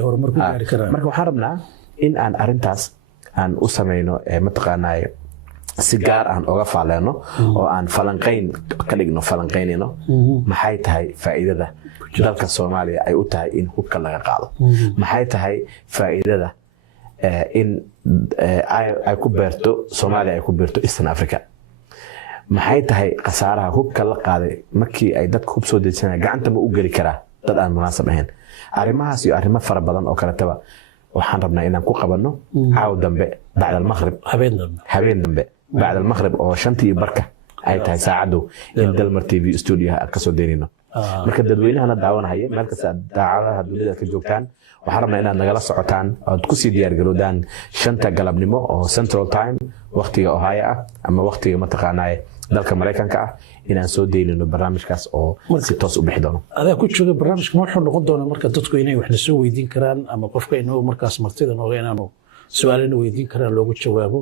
marka waxaan rabnaa in aan arintaas aan u sameeyno mataqaana si gaar aan uga faaleeno oo aan falanqayn ka dhigno falanqaynino maxay tahay faa'iidada dalka Soomaaliya ay u tahay in hubka laga qaado maxay tahay faa'iidada in ay ku beerto Soomaaliya ay ku beerto Eastern Africa maxay tahay khasaaraha hubka la qaaday markii ay dadka hub soo dejinayaan gacanta ma u geli karaa dad aan munaasab ahayn arrimahaas iyo arrimo fara badan oo kaletaba waxaan rabnaa inaan ku qabanno caaw dambe bacda almaqrib habeen dambe bacda almaqrib oo 5:00 ay tahay saacadu in Dalmar TV studio aan ka soo deynino marka dadweynahana daawanaya meel kasta daacadaha dunida ka joogtaan waxaan rabnaa inaad nagala socotaan oo ku sii diyaar garowdaan 5 galabnimo oo Central Time waqtiga Ohio ah ama waqtiga mataqaanaa dalka Mareykanka ah inaan soo deynino barnaamijkaas oo si toos u bixi doono adaa ku jooga barnaamijka wuxuu noqon doonaa marka dadku inay wax soo weydiin karaan ama qofka inuu markaas martida nooga inaanu su'aalo weydiin karaan loogu jawaabo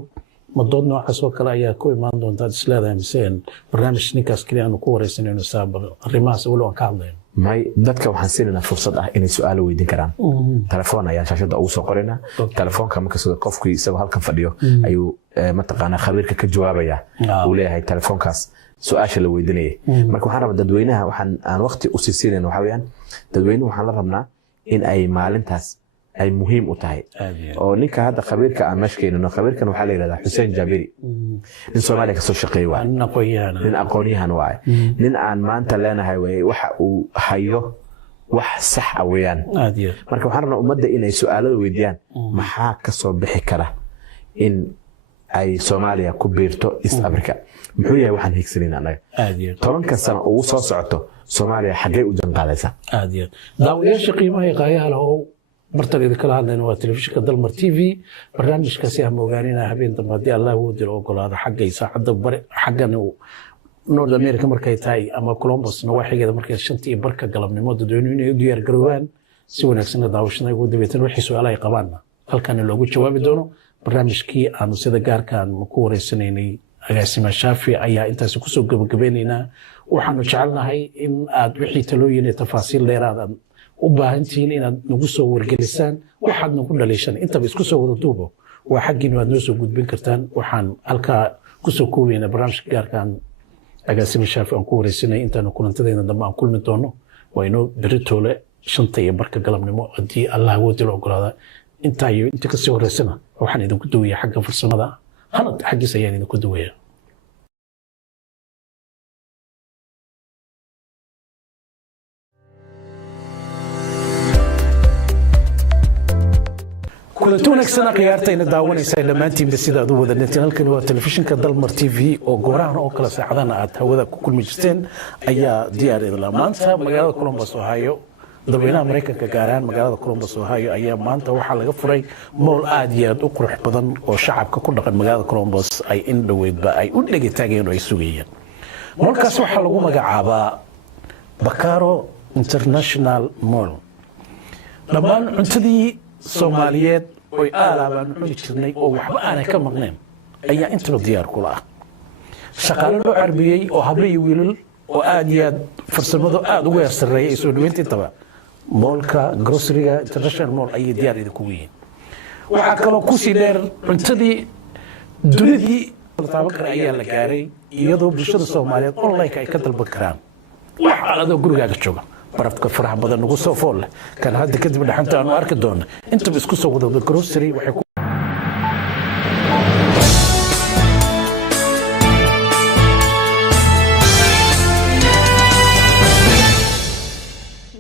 ma dood noocaas oo kale ayaa ku imaan doonta isleedahay miseen barnaamij ninkaas kaliya aanu ku wareysanayno saabal arrimahaas wali aan ka hadlayno may dadka waxaan siinayna fursad ah inay su'aalo weydiin karaan telefoon ayaa shaashada ugu soo qorayna telefoonka marka sida qofku isagoo halkan fadhiyo ayuu mataqaanaa khabiirka ka jawaabaya uu leeyahay telefoonkaas su'aasha la weydiinayay marka waxaan rabaa dadweynaha aan waqti u siisiinayno waxa weeyaan dadweynuhu waxaan la rabnaa in ay maalintaas ay muhiim u tahay oo ninka hadda khabiirka aan meeshkeynino khabiirkan waxaa la yidhahdaa Xuseen Jaabiri nin Soomaaliya kasoo shaqeeya waa nin aqoonyahan waa nin aan maanta leenahay way waxa uu hayo wax sax ah weeyaan marka waxaan rabnaa ummadda inay su'aalada weydiiyaan maxaa ka soo bixi kara in ay Soomaaliya ku biirto East Africa muxuu yahay waxaan higsanayna anaga 10 sano ugu soo socoto Soomaaliya xagee u janqaadaysa daawayaasha qiimaha qaayaha leh bartan idin kala hadlayna waa telefishinka Dalmar TV barnaamijkaasi aan ogaanina habeen dambe haddii Allah uu dilo ogolaado xaggay saacada bare xaggana North America markay tahay ama Columbus nawaaxigeeda markay 5:00 galabnimo dadweynuhu inay u diyaar garoobaan si wanaagsan daawashada ugu dabeetan wixii su'aalo ay qabaan halkan loogu jawaabi doono barnaamijkii aan sida gaarkaan ku wareysanaynay agaasima Shaafi ayaa intaas ku soo gabagabeynayna waxaanu jecelnahay in aad wixii talooyin iyo tafaasiil dheeraad ah u baahantiin inaad nagu soo wargelisaan waxaad nagu dhaleeshan intaba isku soo wada duubo waa xaqiin waad noo soo gudbin kartaan waxaan halka ku soo koobayna barnaamijka gaarkaan agaasima Shaafi aan ku wareysanay intaan kulantadeena dambe aan kulmi doono waa inoo beritoole 5:00 galabnimo haddii Allah uu dilo ogolaada inta iyo inta ka soo horeysana waxaan idinku duwaya xagga farsamada hanad xaggiisa ayaan idinku duwaya kulanti wanaagsan khiyaartayna daawanaysa dhammaantiinba sida aad u wada dhinteen halkan waa telefishinka Dalmar TV oo goorahan oo kala saacadana aad hawada ku kulmi jirteen ayaa diyaar idin maanta magaalada Columbus Ohio dadweynaha Mareykanka gaaraan magaalada Columbus Ohio ayaa maanta waxaa laga furay mool aad iyo aad u qurux badan oo shacabka ku dhaqan magaalada Columbus ay in dhaweydba ay u dhageytaageen oo ay sugayeen moolkaas waxaa lagu magacaabaa Bakaro International Mall dhammaan cuntadii Soomaaliyeed oo aalaabaan cuni jirnay oo waxba aanay ka maqneen ayaa intaba diyaar kula ah shaqaale loo carbiyey oo hablo iyo wiilal oo aad iyo aad farsamado aad ugu yarsareeyay ay soo dhaweynta intaba moolka groceryga International Mall ayay diyaar idinku yihiin waxaa kaloo ku sii dheer cuntadii dunidii taaban kara ayaa la gaaray iyadoo bulshada Soomaaliyeed online ay ka dalban karaan wax aladoo gurigaaga jooga barafka faraha badan ugu soo fool kan hadda kadib dhaxanta aanu arki doono intaba isku soo wada grocery waxay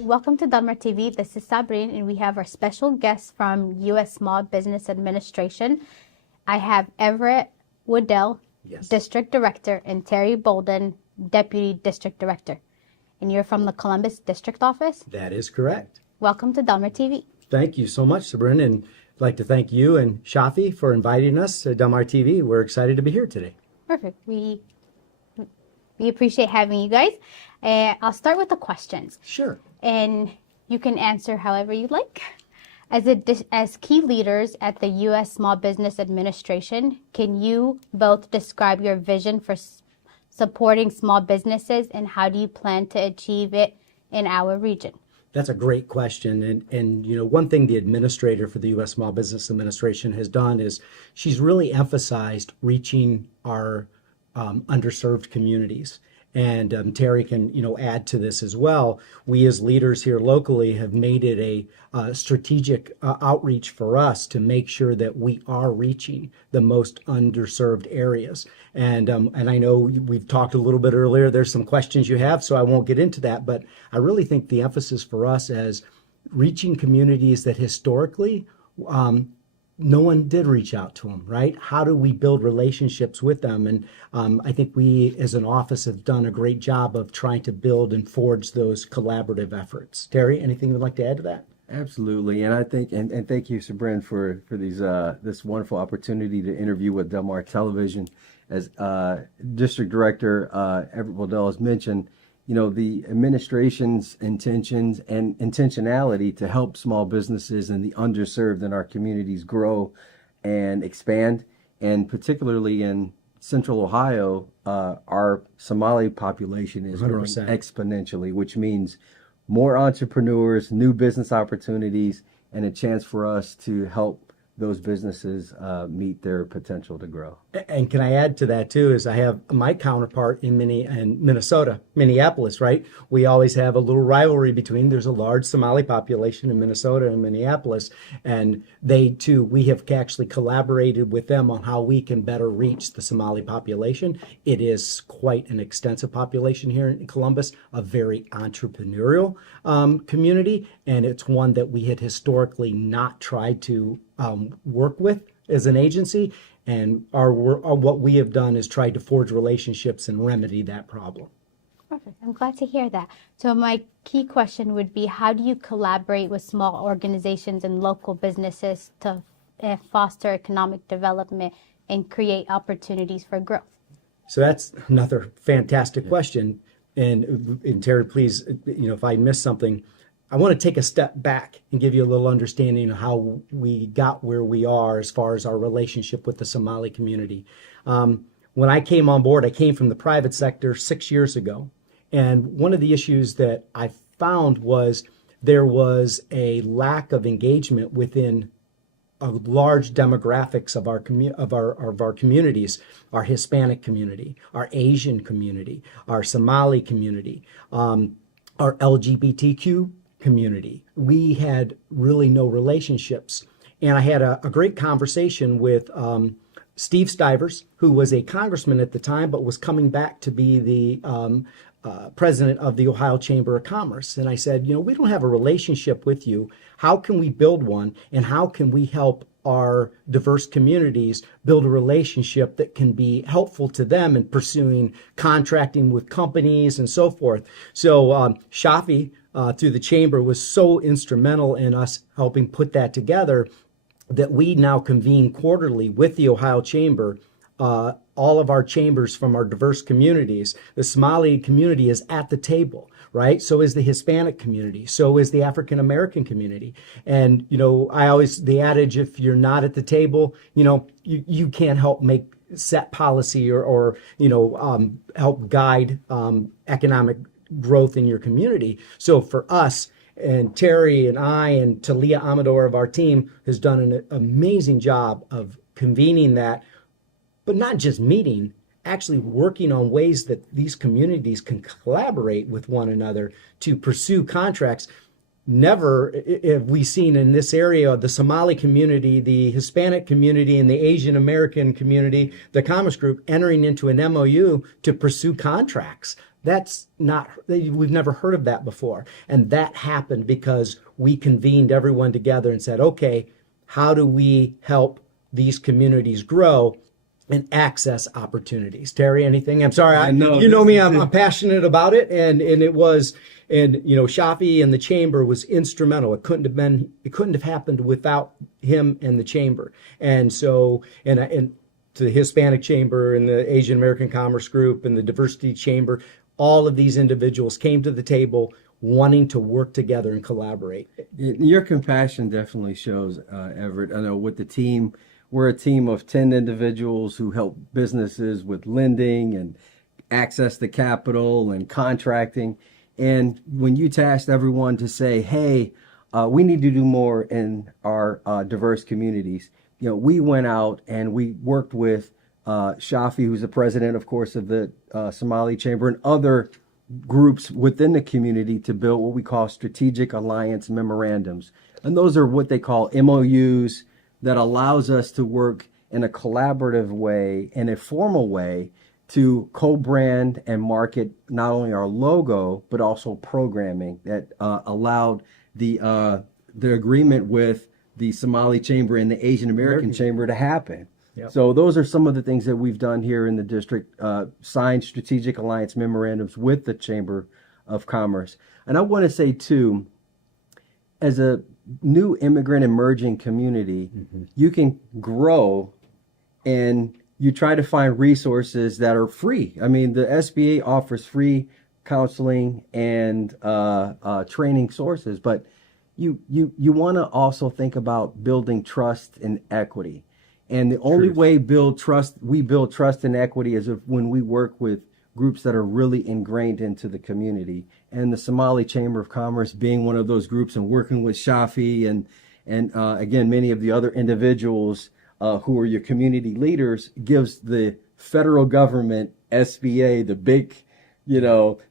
Welcome to Dalmar TV. This is Sabrine, and we have our special guest from U.S. Small Business Administration. I have Everett Woodell, District Director, and Terry Bolden, Deputy District Director. And you're from the Columbus District Office? That is correct. Welcome to Dalmar TV. Thank you so much, Sabrina, and I'd like to thank you and Shafi for inviting us to Dalmar TV. We're excited to be here today. Perfect. We appreciate having you guys. I'll start with the questions. Sure. And you can answer however you like. As key leaders at the U.S. Small Business Administration, can you both describe your vision for supporting small businesses and how do you plan to achieve it in our region? That's a great question. And you know, one thing the administrator for the U.S. Small Business Administration has done is she's really emphasized reaching our underserved communities. and Terry can, add to this as well. We as leaders here locally have made it a strategic outreach for us to make sure that we are reaching the most underserved areas. And I know we've talked a little bit earlier, there's some questions you have, so I won't get into that, but I really think the emphasis for us as reaching communities that historically no one did reach out to them, right? How do we build relationships with them? And I think we as an office have done a great job of trying to build and forge those collaborative efforts. Terry, anything you'd like to add to that? Absolutely, and I think and thank you, Sabrin, for these this wonderful opportunity to interview with Dalmar Television. As District Director Everett Waddell has mentioned, the administration's intentions and intentionality to help small businesses and the underserved in our communities grow and expand, and particularly in Central Ohio, our Somali population is growing 100%. exponentially, which means more entrepreneurs, new business opportunities, and a chance for us to help those businesses meet their potential to grow. And can I add to that too, is I have my counterpart in Minnesota, Minneapolis, right? We always have a little rivalry between, there's a large Somali population in Minnesota and Minneapolis, and they too, we have actually collaborated with them on how we can better reach the Somali population. It is quite an extensive population here in Columbus, a very entrepreneurial community, and it's one that we had historically not tried to work with as an agency, and what we have done is tried to forge relationships and remedy that problem. Perfect. I'm glad to hear that. So my key question would be, how do you collaborate with small organizations and local businesses to foster economic development and create opportunities for growth? So that's another fantastic question. And Terry, please, if I missed something, I want to take a step back and give you a little understanding of how we got where we are as far as our relationship with the Somali community. When I came on board, I came from the private sector 6 years ago. And one of the issues that I found was there was a lack of engagement within a large demographics of our communities, our Hispanic community, our Asian community, our Somali community, our LGBTQ community. We had really no relationships. And I had a great conversation with Steve Stivers, who was a congressman at the time, but was coming back to be the president of the Ohio Chamber of Commerce. And I said, we don't have a relationship with you. How can we build one? And how can we help our diverse communities build a relationship that can be helpful to them in pursuing contracting with companies and so forth? So Shafi, through the Chamber, was so instrumental in us helping put that together that we now convene quarterly with the Ohio Chamber, all of our chambers from our diverse communities. The Somali community is at the table, right? So is the Hispanic community. So is the African American community. And, the adage, if you're not at the table, you can't help set policy or help guide economic growth in your community. So for us, and Terry and I and Talia Amador of our team has done an amazing job of convening that, but not just meeting, actually working on ways that these communities can collaborate with one another to pursue contracts. Never have we seen in this area, the Somali community, the Hispanic community, and the Asian American community, the Commerce Group, entering into an MOU to pursue contracts. We've never heard of that before. And that happened because we convened everyone together and said, okay, how do we help these communities grow and access opportunities? Terry, anything? I'm sorry, you know me, I'm passionate about it, and Shafi and the Chamber was instrumental. It couldn't have happened without him and the Chamber. And so, and to the Hispanic Chamber and the Asian American Commerce Group and the Diversity Chamber, all of these individuals came to the table wanting to work together and collaborate. Your compassion definitely shows, Everett. I know with the team, we're a team of 10 individuals who help businesses with lending and access to capital and contracting. And when you tasked everyone to say, hey, we need to do more in our diverse communities, we went out and we worked with Shafi, who's the president, of course, of the Somali Chamber, and other groups within the community to build what we call strategic alliance memorandums. And those are what they call MOUs that allows us to work in a collaborative way, in a formal way, to co-brand and market not only our logo, but also programming that allowed the agreement with the Somali Chamber and the Asian American Chamber to happen. Yep. So those are some of the things that we've done here in the district, signed strategic alliance memorandums with the Chamber of Commerce. And I want to say, too, as a new immigrant emerging community, you can grow and you try to find resources that are free. I mean, the SBA offers free counseling and training sources, but you want to also think about building trust and equity. And the only way we build trust and equity is when we work with groups that are really ingrained into the community. And the Somali Chamber of Commerce being one of those groups, and working with Shafi and again, many of the other individuals who are your community leaders, gives the federal government, SBA, the big,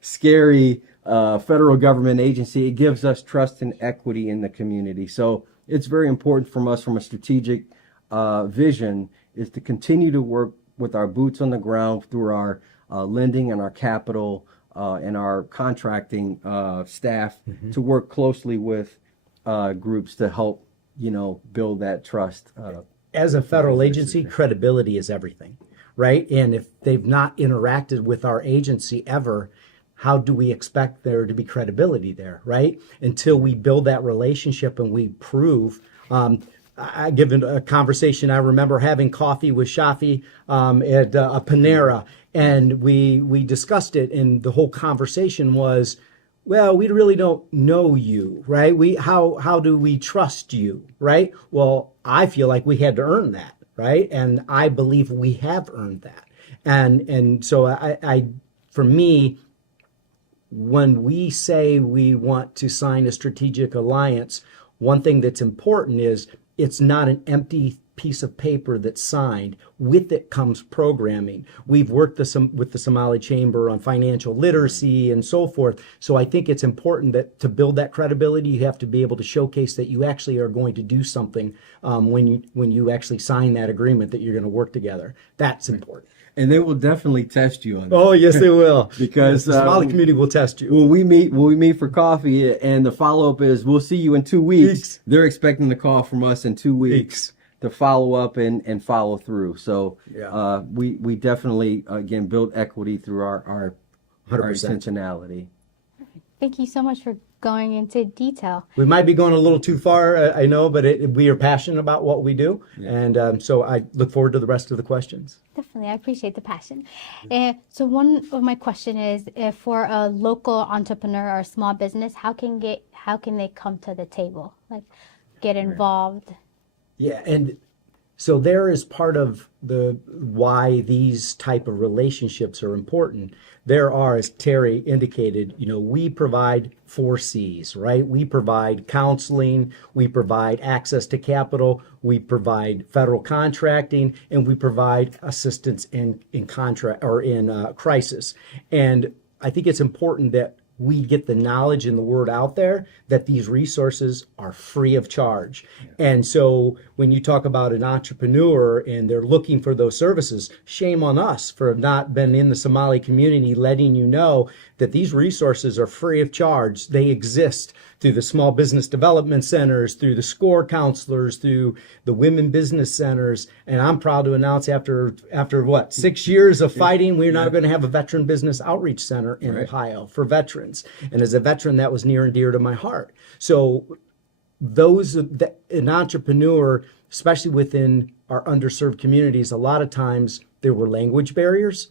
scary federal government agency, it gives us trust and equity in the community. So it's very important from us, from a strategic vision, is to continue to work with our boots on the ground through our lending and our capital and our contracting staff to work closely with groups to help, build that trust. As a federal agency, credibility is everything, right? And if they've not interacted with our agency ever, how do we expect there to be credibility there, right? Until we build that relationship and we prove. I given a conversation. I remember having coffee with Shafi at a Panera, and we discussed it. And the whole conversation was, well, we really don't know you, right? How do we trust you, right? Well, I feel like we had to earn that, right? And I believe we have earned that. And so I for me, when we say we want to sign a strategic alliance, one thing that's important is it's not an empty piece of paper that's signed. With it comes programming. We've worked with the Somali Chamber on financial literacy and so forth. So I think it's important that to build that credibility, you have to be able to showcase that you actually are going to do something when you actually sign that agreement that you're going to work together. That's important. And they will definitely test you on that. Oh, yes, they will. Because the Somali community will test you. When we meet for coffee, and the follow-up is, we'll see you in 2 weeks. They're expecting the call from us in 2 weeks to follow up and follow through. So we definitely, again, build equity through our 100% intentionality. Thank you so much for going into detail. We might be going a little too far, I know, but we are passionate about what we do. Yeah. And so I look forward to the rest of the questions. Definitely. I appreciate the passion. So one of my question is, if for a local entrepreneur or a small business, how can they come to the table, like get involved? Yeah, and so there is part of the why these type of relationships are important. There are, as Terry indicated, we provide 4 C's, right? We provide counseling, we provide access to capital, we provide federal contracting, and we provide assistance in contract or in crisis. And I think it's important that we get the knowledge and the word out there that these resources are free of charge. Yeah. And so when you talk about an entrepreneur and they're looking for those services, shame on us for not been in the Somali community letting you know that these resources are free of charge. They exist through the small business development centers, through the SCORE counselors, through the women business centers. And I'm proud to announce after 6 years of fighting, we're now going to have a veteran business outreach center in Ohio for veterans. And as a veteran, that was near and dear to my heart. So an entrepreneur, especially within our underserved communities, a lot of times there were language barriers,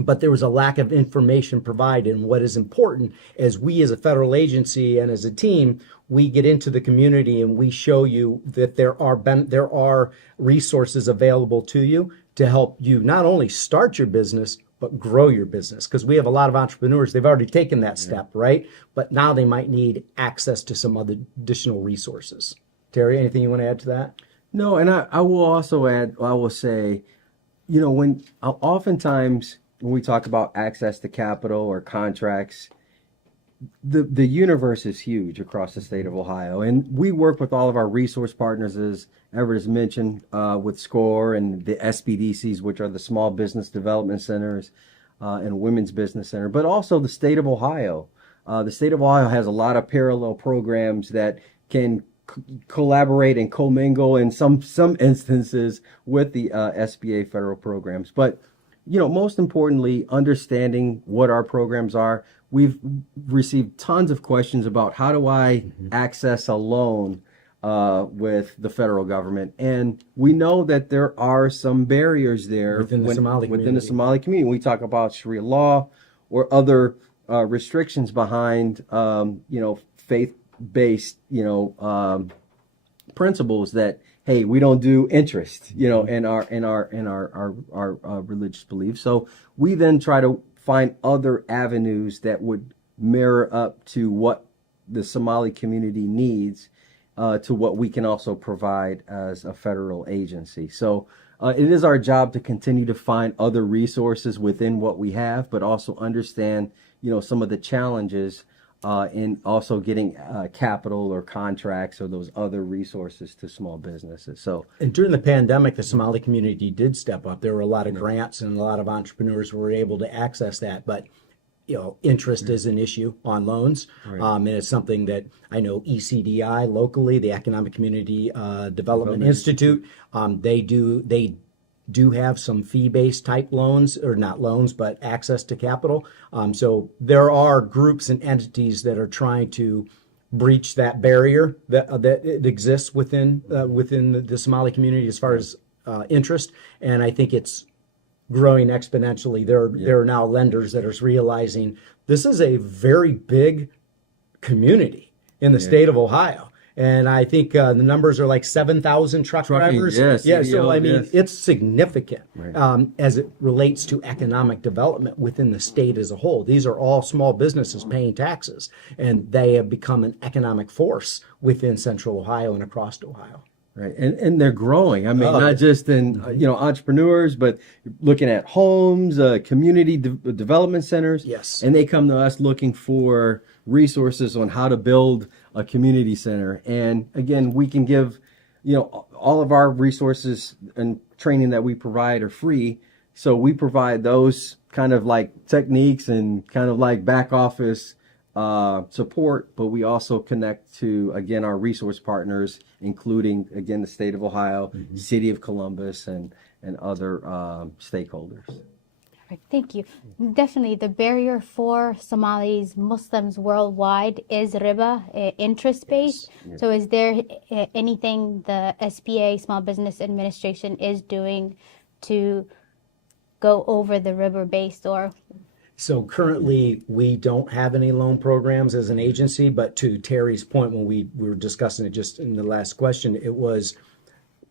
but there was a lack of information provided. And what is important is we as a federal agency and as a team, we get into the community and we show you that there are resources available to you to help you not only start your business, but grow your business. Because we have a lot of entrepreneurs, they've already taken that step, right? But now they might need access to some other additional resources. Terry, anything you want to add to that? No, and I will also add, I will say, when oftentimes when we talk about access to capital or contracts, the universe is huge across the state of Ohio, and we work with all of our resource partners, as Everett has mentioned, with SCORE and the SBDCs, which are the Small Business Development Centers and Women's Business Center, but also the state of Ohio. The state of Ohio has a lot of parallel programs that can collaborate and commingle in some instances with the SBA federal programs. But most importantly, understanding what our programs are. We've received tons of questions about how do I access a loan with the federal government, and we know that there are some barriers there within the Somali community. We talk about Sharia law or other restrictions behind faith-based principles that, hey, we don't do interest, in our religious beliefs. So we then try to find other avenues that would mirror up to what the Somali community needs, to what we can also provide as a federal agency. So it is our job to continue to find other resources within what we have, but also understand, some of the challenges in also getting capital or contracts or those other resources to small businesses. So, and during the pandemic, the Somali community did step up. There were a lot of grants, and a lot of entrepreneurs were able to access that. But interest is an issue on loans, and it's something that I know ECDI locally, the Economic Community Development Institute, they do have some fee-based type loans, or not loans, but access to capital. So there are groups and entities that are trying to breach that barrier that it exists within the Somali community as far as interest, and I think it's growing exponentially. There are now lenders that are realizing this is a very big community in the state of Ohio. And I think the numbers are like 7,000 truck drivers. Yes, yeah, so I mean, yes. it's significant as it relates to economic development within the state as a whole. These are all small businesses paying taxes, and they have become an economic force within Central Ohio and across Ohio. Right, and they're growing. I mean, not just in entrepreneurs, but looking at homes, community development centers. Yes, and they come to us looking for resources on how to build a community center. And again, we can give, all of our resources and training that we provide are free. So we provide those kind of like techniques and kind of like back office support, but we also connect to, again, our resource partners, including, again, the state of Ohio, city of Columbus, and other stakeholders. Perfect. Thank you. Definitely, the barrier for Somalis, Muslims worldwide is riba, interest-based. Yes. So is there anything the SBA, Small Business Administration, is doing to go over the riba-based or... So currently, we don't have any loan programs as an agency, but to Terry's point, when we were discussing it just in the last question, it was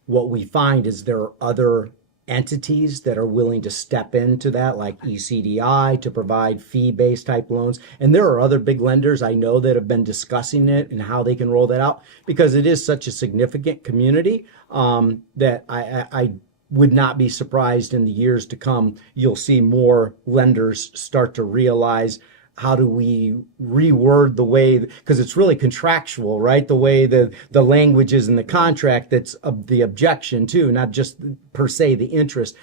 what we find is there are other entities that are willing to step into that, like ECDI, to provide fee-based type loans. And there are other big lenders I know that have been discussing it and how they can roll that out, because it is such a significant community that I would not be surprised in the years to come, you'll see more lenders start to realize, how do we reword the way, because it's really contractual, right? The way the language is in the contract, that's the objection too, not just per se the interest,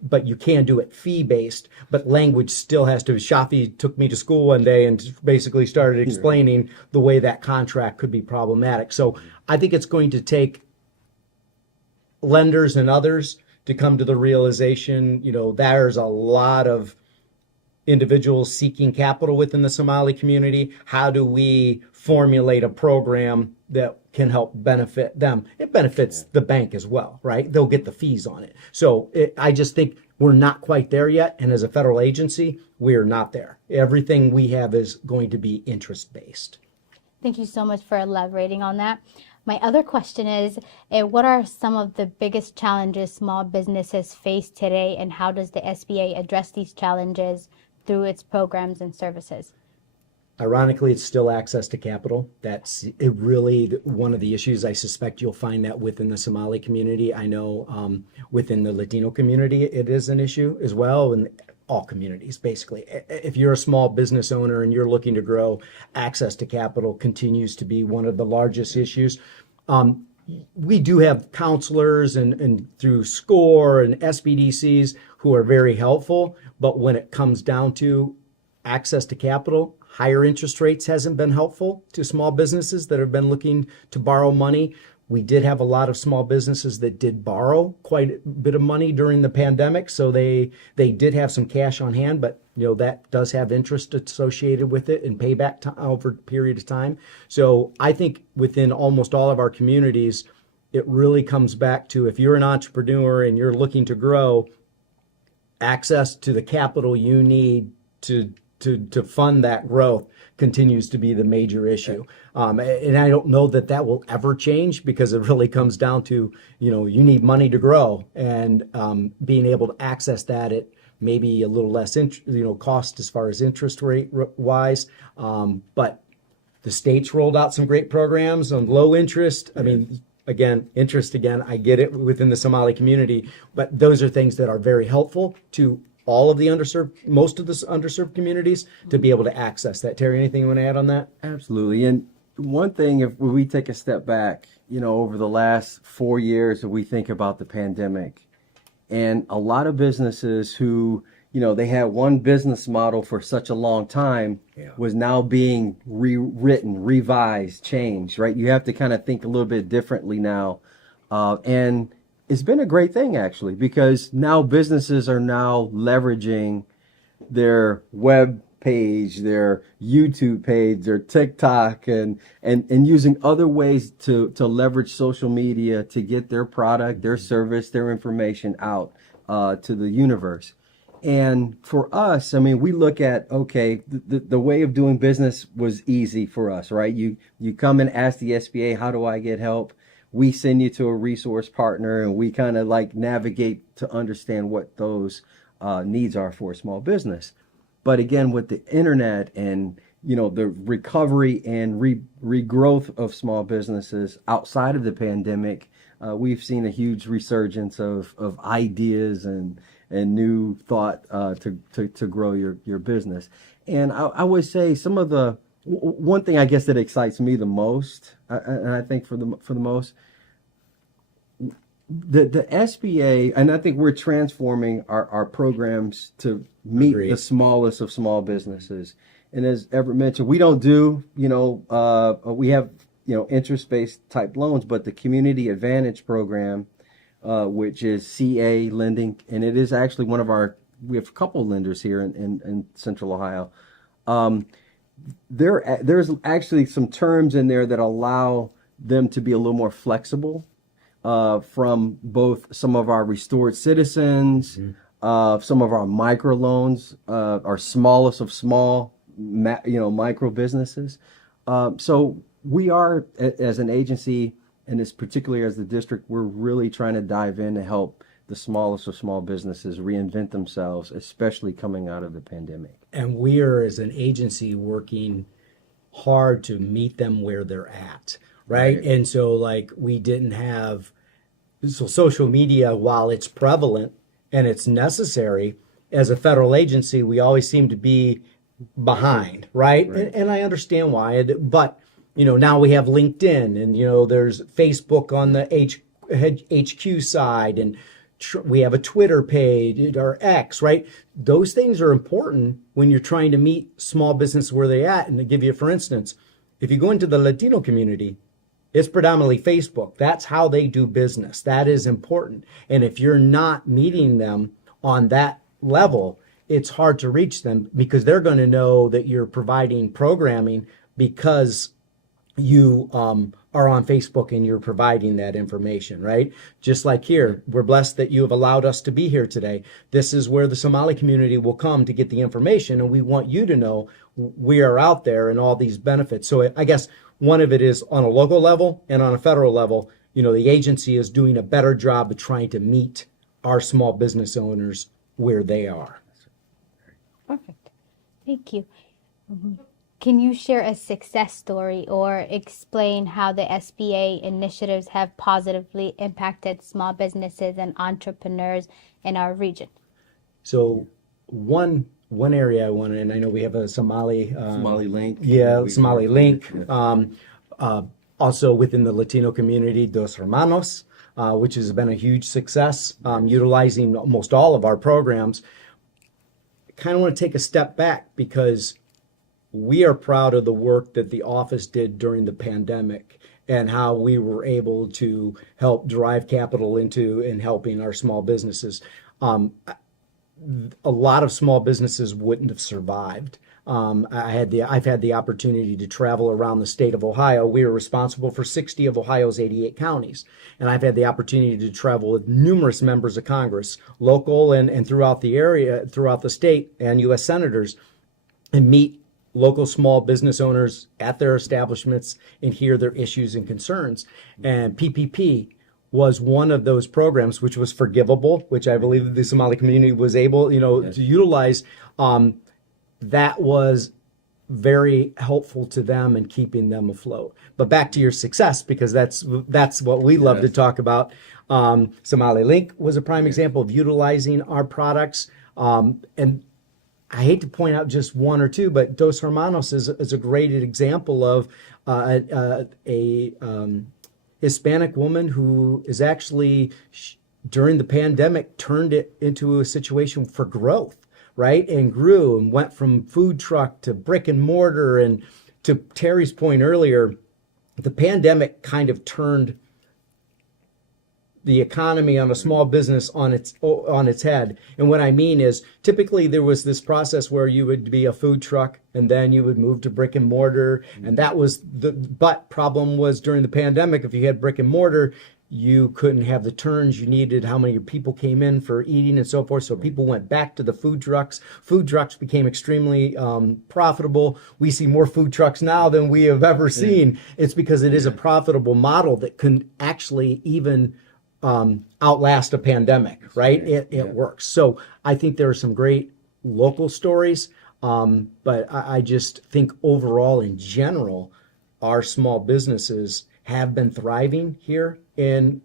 but you can do it fee-based, but language still has to. Shafi took me to school one day and basically started explaining the way that contract could be problematic. So I think it's going to take lenders and others to come to the realization, there's a lot of individuals seeking capital within the Somali community. How do we formulate a program that can help benefit them? It benefits the bank as well, right? They'll get the fees on it. So I just think we're not quite there yet. And as a federal agency, we're not there. Everything we have is going to be interest-based. Thank you so much for elaborating on that. My other question is, what are some of the biggest challenges small businesses face today, and how does the SBA address these challenges through its programs and services? Ironically, it's still access to capital. That's it really one of the issues. I suspect you'll find that within the Somali community. I know within the Latino community, it is an issue as well, and all communities, basically. If you're a small business owner and you're looking to grow, access to capital continues to be one of the largest issues. We do have counselors and through SCORE and SBDCs who are very helpful, but when it comes down to access to capital, higher interest rates hasn't been helpful to small businesses that have been looking to borrow money. We did have a lot of small businesses that did borrow quite a bit of money during the pandemic, so they did have some cash on hand, but that does have interest associated with it and payback over a period of time. So I think within almost all of our communities, it really comes back to, if you're an entrepreneur and you're looking to grow, access to the capital you need to fund that growth continues to be the major issue. And I don't know that will ever change, because it really comes down to, you need money to grow, and being able to access that at maybe a little less cost as far as interest rate wise. But the state's rolled out some great programs on low interest. I mean, interest again, I get it within the Somali community, but those are things that are very helpful to all of the most of the underserved communities to be able to access that. Terry, anything you want to add on that? Absolutely. And one thing, if we take a step back, over the last 4 years, if we think about the pandemic, and a lot of businesses who, they had one business model for such a long time was now being rewritten, revised, changed, right? You have to kind of think a little bit differently now. And it's been a great thing, actually, because now businesses are now leveraging their web page, their YouTube page, their TikTok, and using other ways to leverage social media to get their product, their service, their information out to the universe. And for us, I mean, we look at, okay, the way of doing business was easy for us, right? You come and ask the SBA, how do I get help? We send you to a resource partner, and we kind of navigate to understand what those needs are for a small business. But again, with the internet and the recovery and regrowth of small businesses outside of the pandemic, we've seen a huge resurgence of ideas and new thought to grow your business. And I would say some of the one thing I guess that excites me the most, and I think for the most, the SBA, and I think we're transforming our programs to meet the smallest of small businesses. And as Everett mentioned, we don't do, we have, interest-based type loans, but the Community Advantage program, which is CA lending, and it is actually we have a couple lenders here in Central Ohio. There's actually some terms in there that allow them to be a little more flexible from both some of our restored citizens, some of our microloans, our smallest of small, micro businesses. So we are, as an agency, and as particularly as the district, we're really trying to dive in to help the smallest of small businesses reinvent themselves, especially coming out of the pandemic. And we are, as an agency, working hard to meet them where they're at, right? And so, we didn't have social media, while it's prevalent and it's necessary, as a federal agency, we always seem to be behind, right? And I understand why, but now we have LinkedIn, and there's Facebook on the HQ side, and we have a Twitter page or X, right? Those things are important when you're trying to meet small business where they're at. And to give you, for instance, if you go into the Latino community, it's predominantly Facebook. That's how they do business. That is important. And if you're not meeting them on that level, it's hard to reach them, because they're going to know that you're providing programming because you are on Facebook and you're providing that information, right? Just like here, we're blessed that you have allowed us to be here today. This is where the Somali community will come to get the information, and we want you to know we are out there and all these benefits. So I guess one of it is on a local level, and on a federal level, the agency is doing a better job of trying to meet our small business owners where they are. Perfect. Thank you. Can you share a success story or explain how the SBA initiatives have positively impacted small businesses and entrepreneurs in our region? So one area I want to, and I know we have a Somali Somali link. Yeah, We Somali can- link. yeah. Also within the Latino community, Dos Hermanos, which has been a huge success, utilizing almost all of our programs. Kind of want to take a step back because we are proud of the work that the office did during the pandemic and how we were able to help drive capital into and helping our small businesses. A lot of small businesses wouldn't have survived. I've had the opportunity to travel around the state of Ohio. We are responsible for 60 of Ohio's 88 counties. And I've had the opportunity to travel with numerous members of Congress, local and throughout the area, throughout the state, and U.S. senators, and meet local small business owners at their establishments and hear their issues and concerns. And PPP was one of those programs which was forgivable, which I believe the Somali community was able, to utilize. That was very helpful to them in keeping them afloat. But back to your success, because that's what we love to talk about. Somali Link was a prime example of utilizing our products. And I hate to point out just one or two, but Dos Hermanos is a great example of a Hispanic woman who is actually, during the pandemic, turned it into a situation for growth, right? And grew and went from food truck to brick and mortar. And to Terry's point earlier, the pandemic kind of turned the economy on a small business on its head. And what I mean is, typically there was this process where you would be a food truck and then you would move to brick and mortar. And that was but problem was during the pandemic, if you had brick and mortar, you couldn't have the turns you needed, how many people came in for eating and so forth. So people went back to the food trucks. Food trucks became extremely profitable. We see more food trucks now than we have ever seen. It's because it is a profitable model that can actually even outlast a pandemic, right? It works. So I think there are some great local stories, but I just think overall, in general, our small businesses have been thriving here in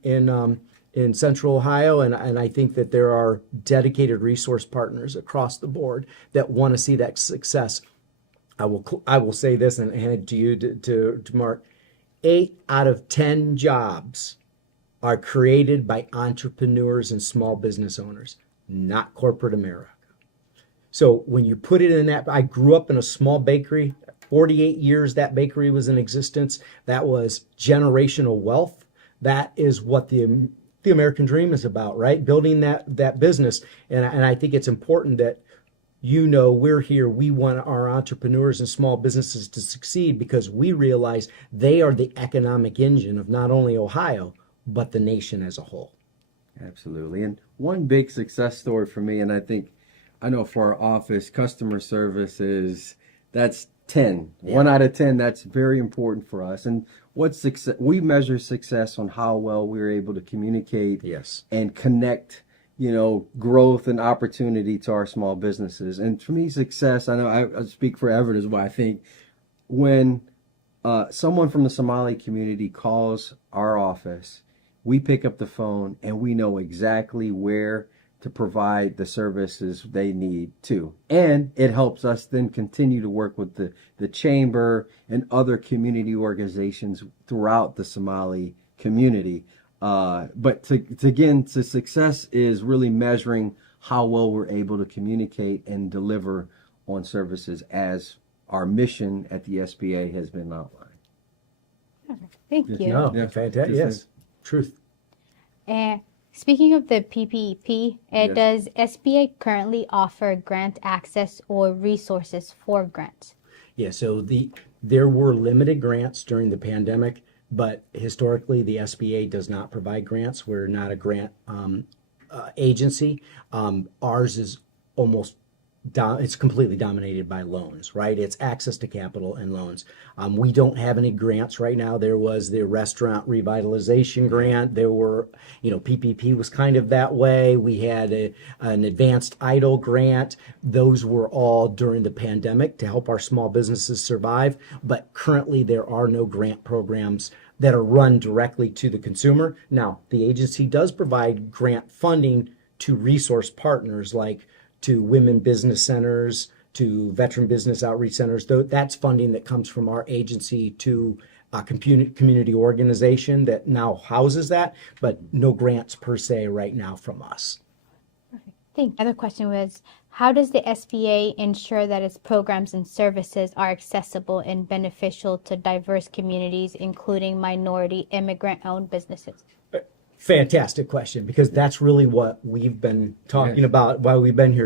Central Ohio, and I think that there are dedicated resource partners across the board that want to see that success. I will say this and hand it to you to Mark. 8 out of 10 jobs are created by entrepreneurs and small business owners, not corporate America. So when you put it in that, I grew up in a small bakery, 48 years that bakery was in existence. That was generational wealth. That is what the American dream is about, right? Building that business. And I think it's important that we're here. We want our entrepreneurs and small businesses to succeed because we realize they are the economic engine of not only Ohio, but the nation as a whole. Absolutely. And one big success story for me, and I know for our office, customer service that's 10. Yeah. 1 out of 10, that's very important for us. And what's success? We measure success on how well we're able to communicate and connect, growth and opportunity to our small businesses. And for me, success, I know I speak for Everett as well. I think when someone from the Somali community calls our office, we pick up the phone and we know exactly where to provide the services they need to. And it helps us then continue to work with the chamber and other community organizations throughout the Somali community. But to success is really measuring how well we're able to communicate and deliver on services as our mission at the SBA has been outlined. Thank you. No, fantastic. Yes, truth. Speaking of the PPP, does SBA currently offer grant access or resources for grants? Yeah, so there were limited grants during the pandemic, but historically the SBA does not provide grants. We're not a grant agency. Ours is almost it's completely dominated by loans, right? It's access to capital and loans. We don't have any grants right now. There was the restaurant revitalization grant. There were, PPP was kind of that way. We had an advanced EIDL grant. Those were all during the pandemic to help our small businesses survive. But currently there are no grant programs that are run directly to the consumer. Now, the agency does provide grant funding to resource partners like to women business centers, to veteran business outreach centers. That's funding that comes from our agency to a community organization that now houses that, but no grants per se right now from us. Perfect. Another question was, how does the SBA ensure that its programs and services are accessible and beneficial to diverse communities, including minority, immigrant-owned businesses? Fantastic question, because that's really what we've been talking about while we've been here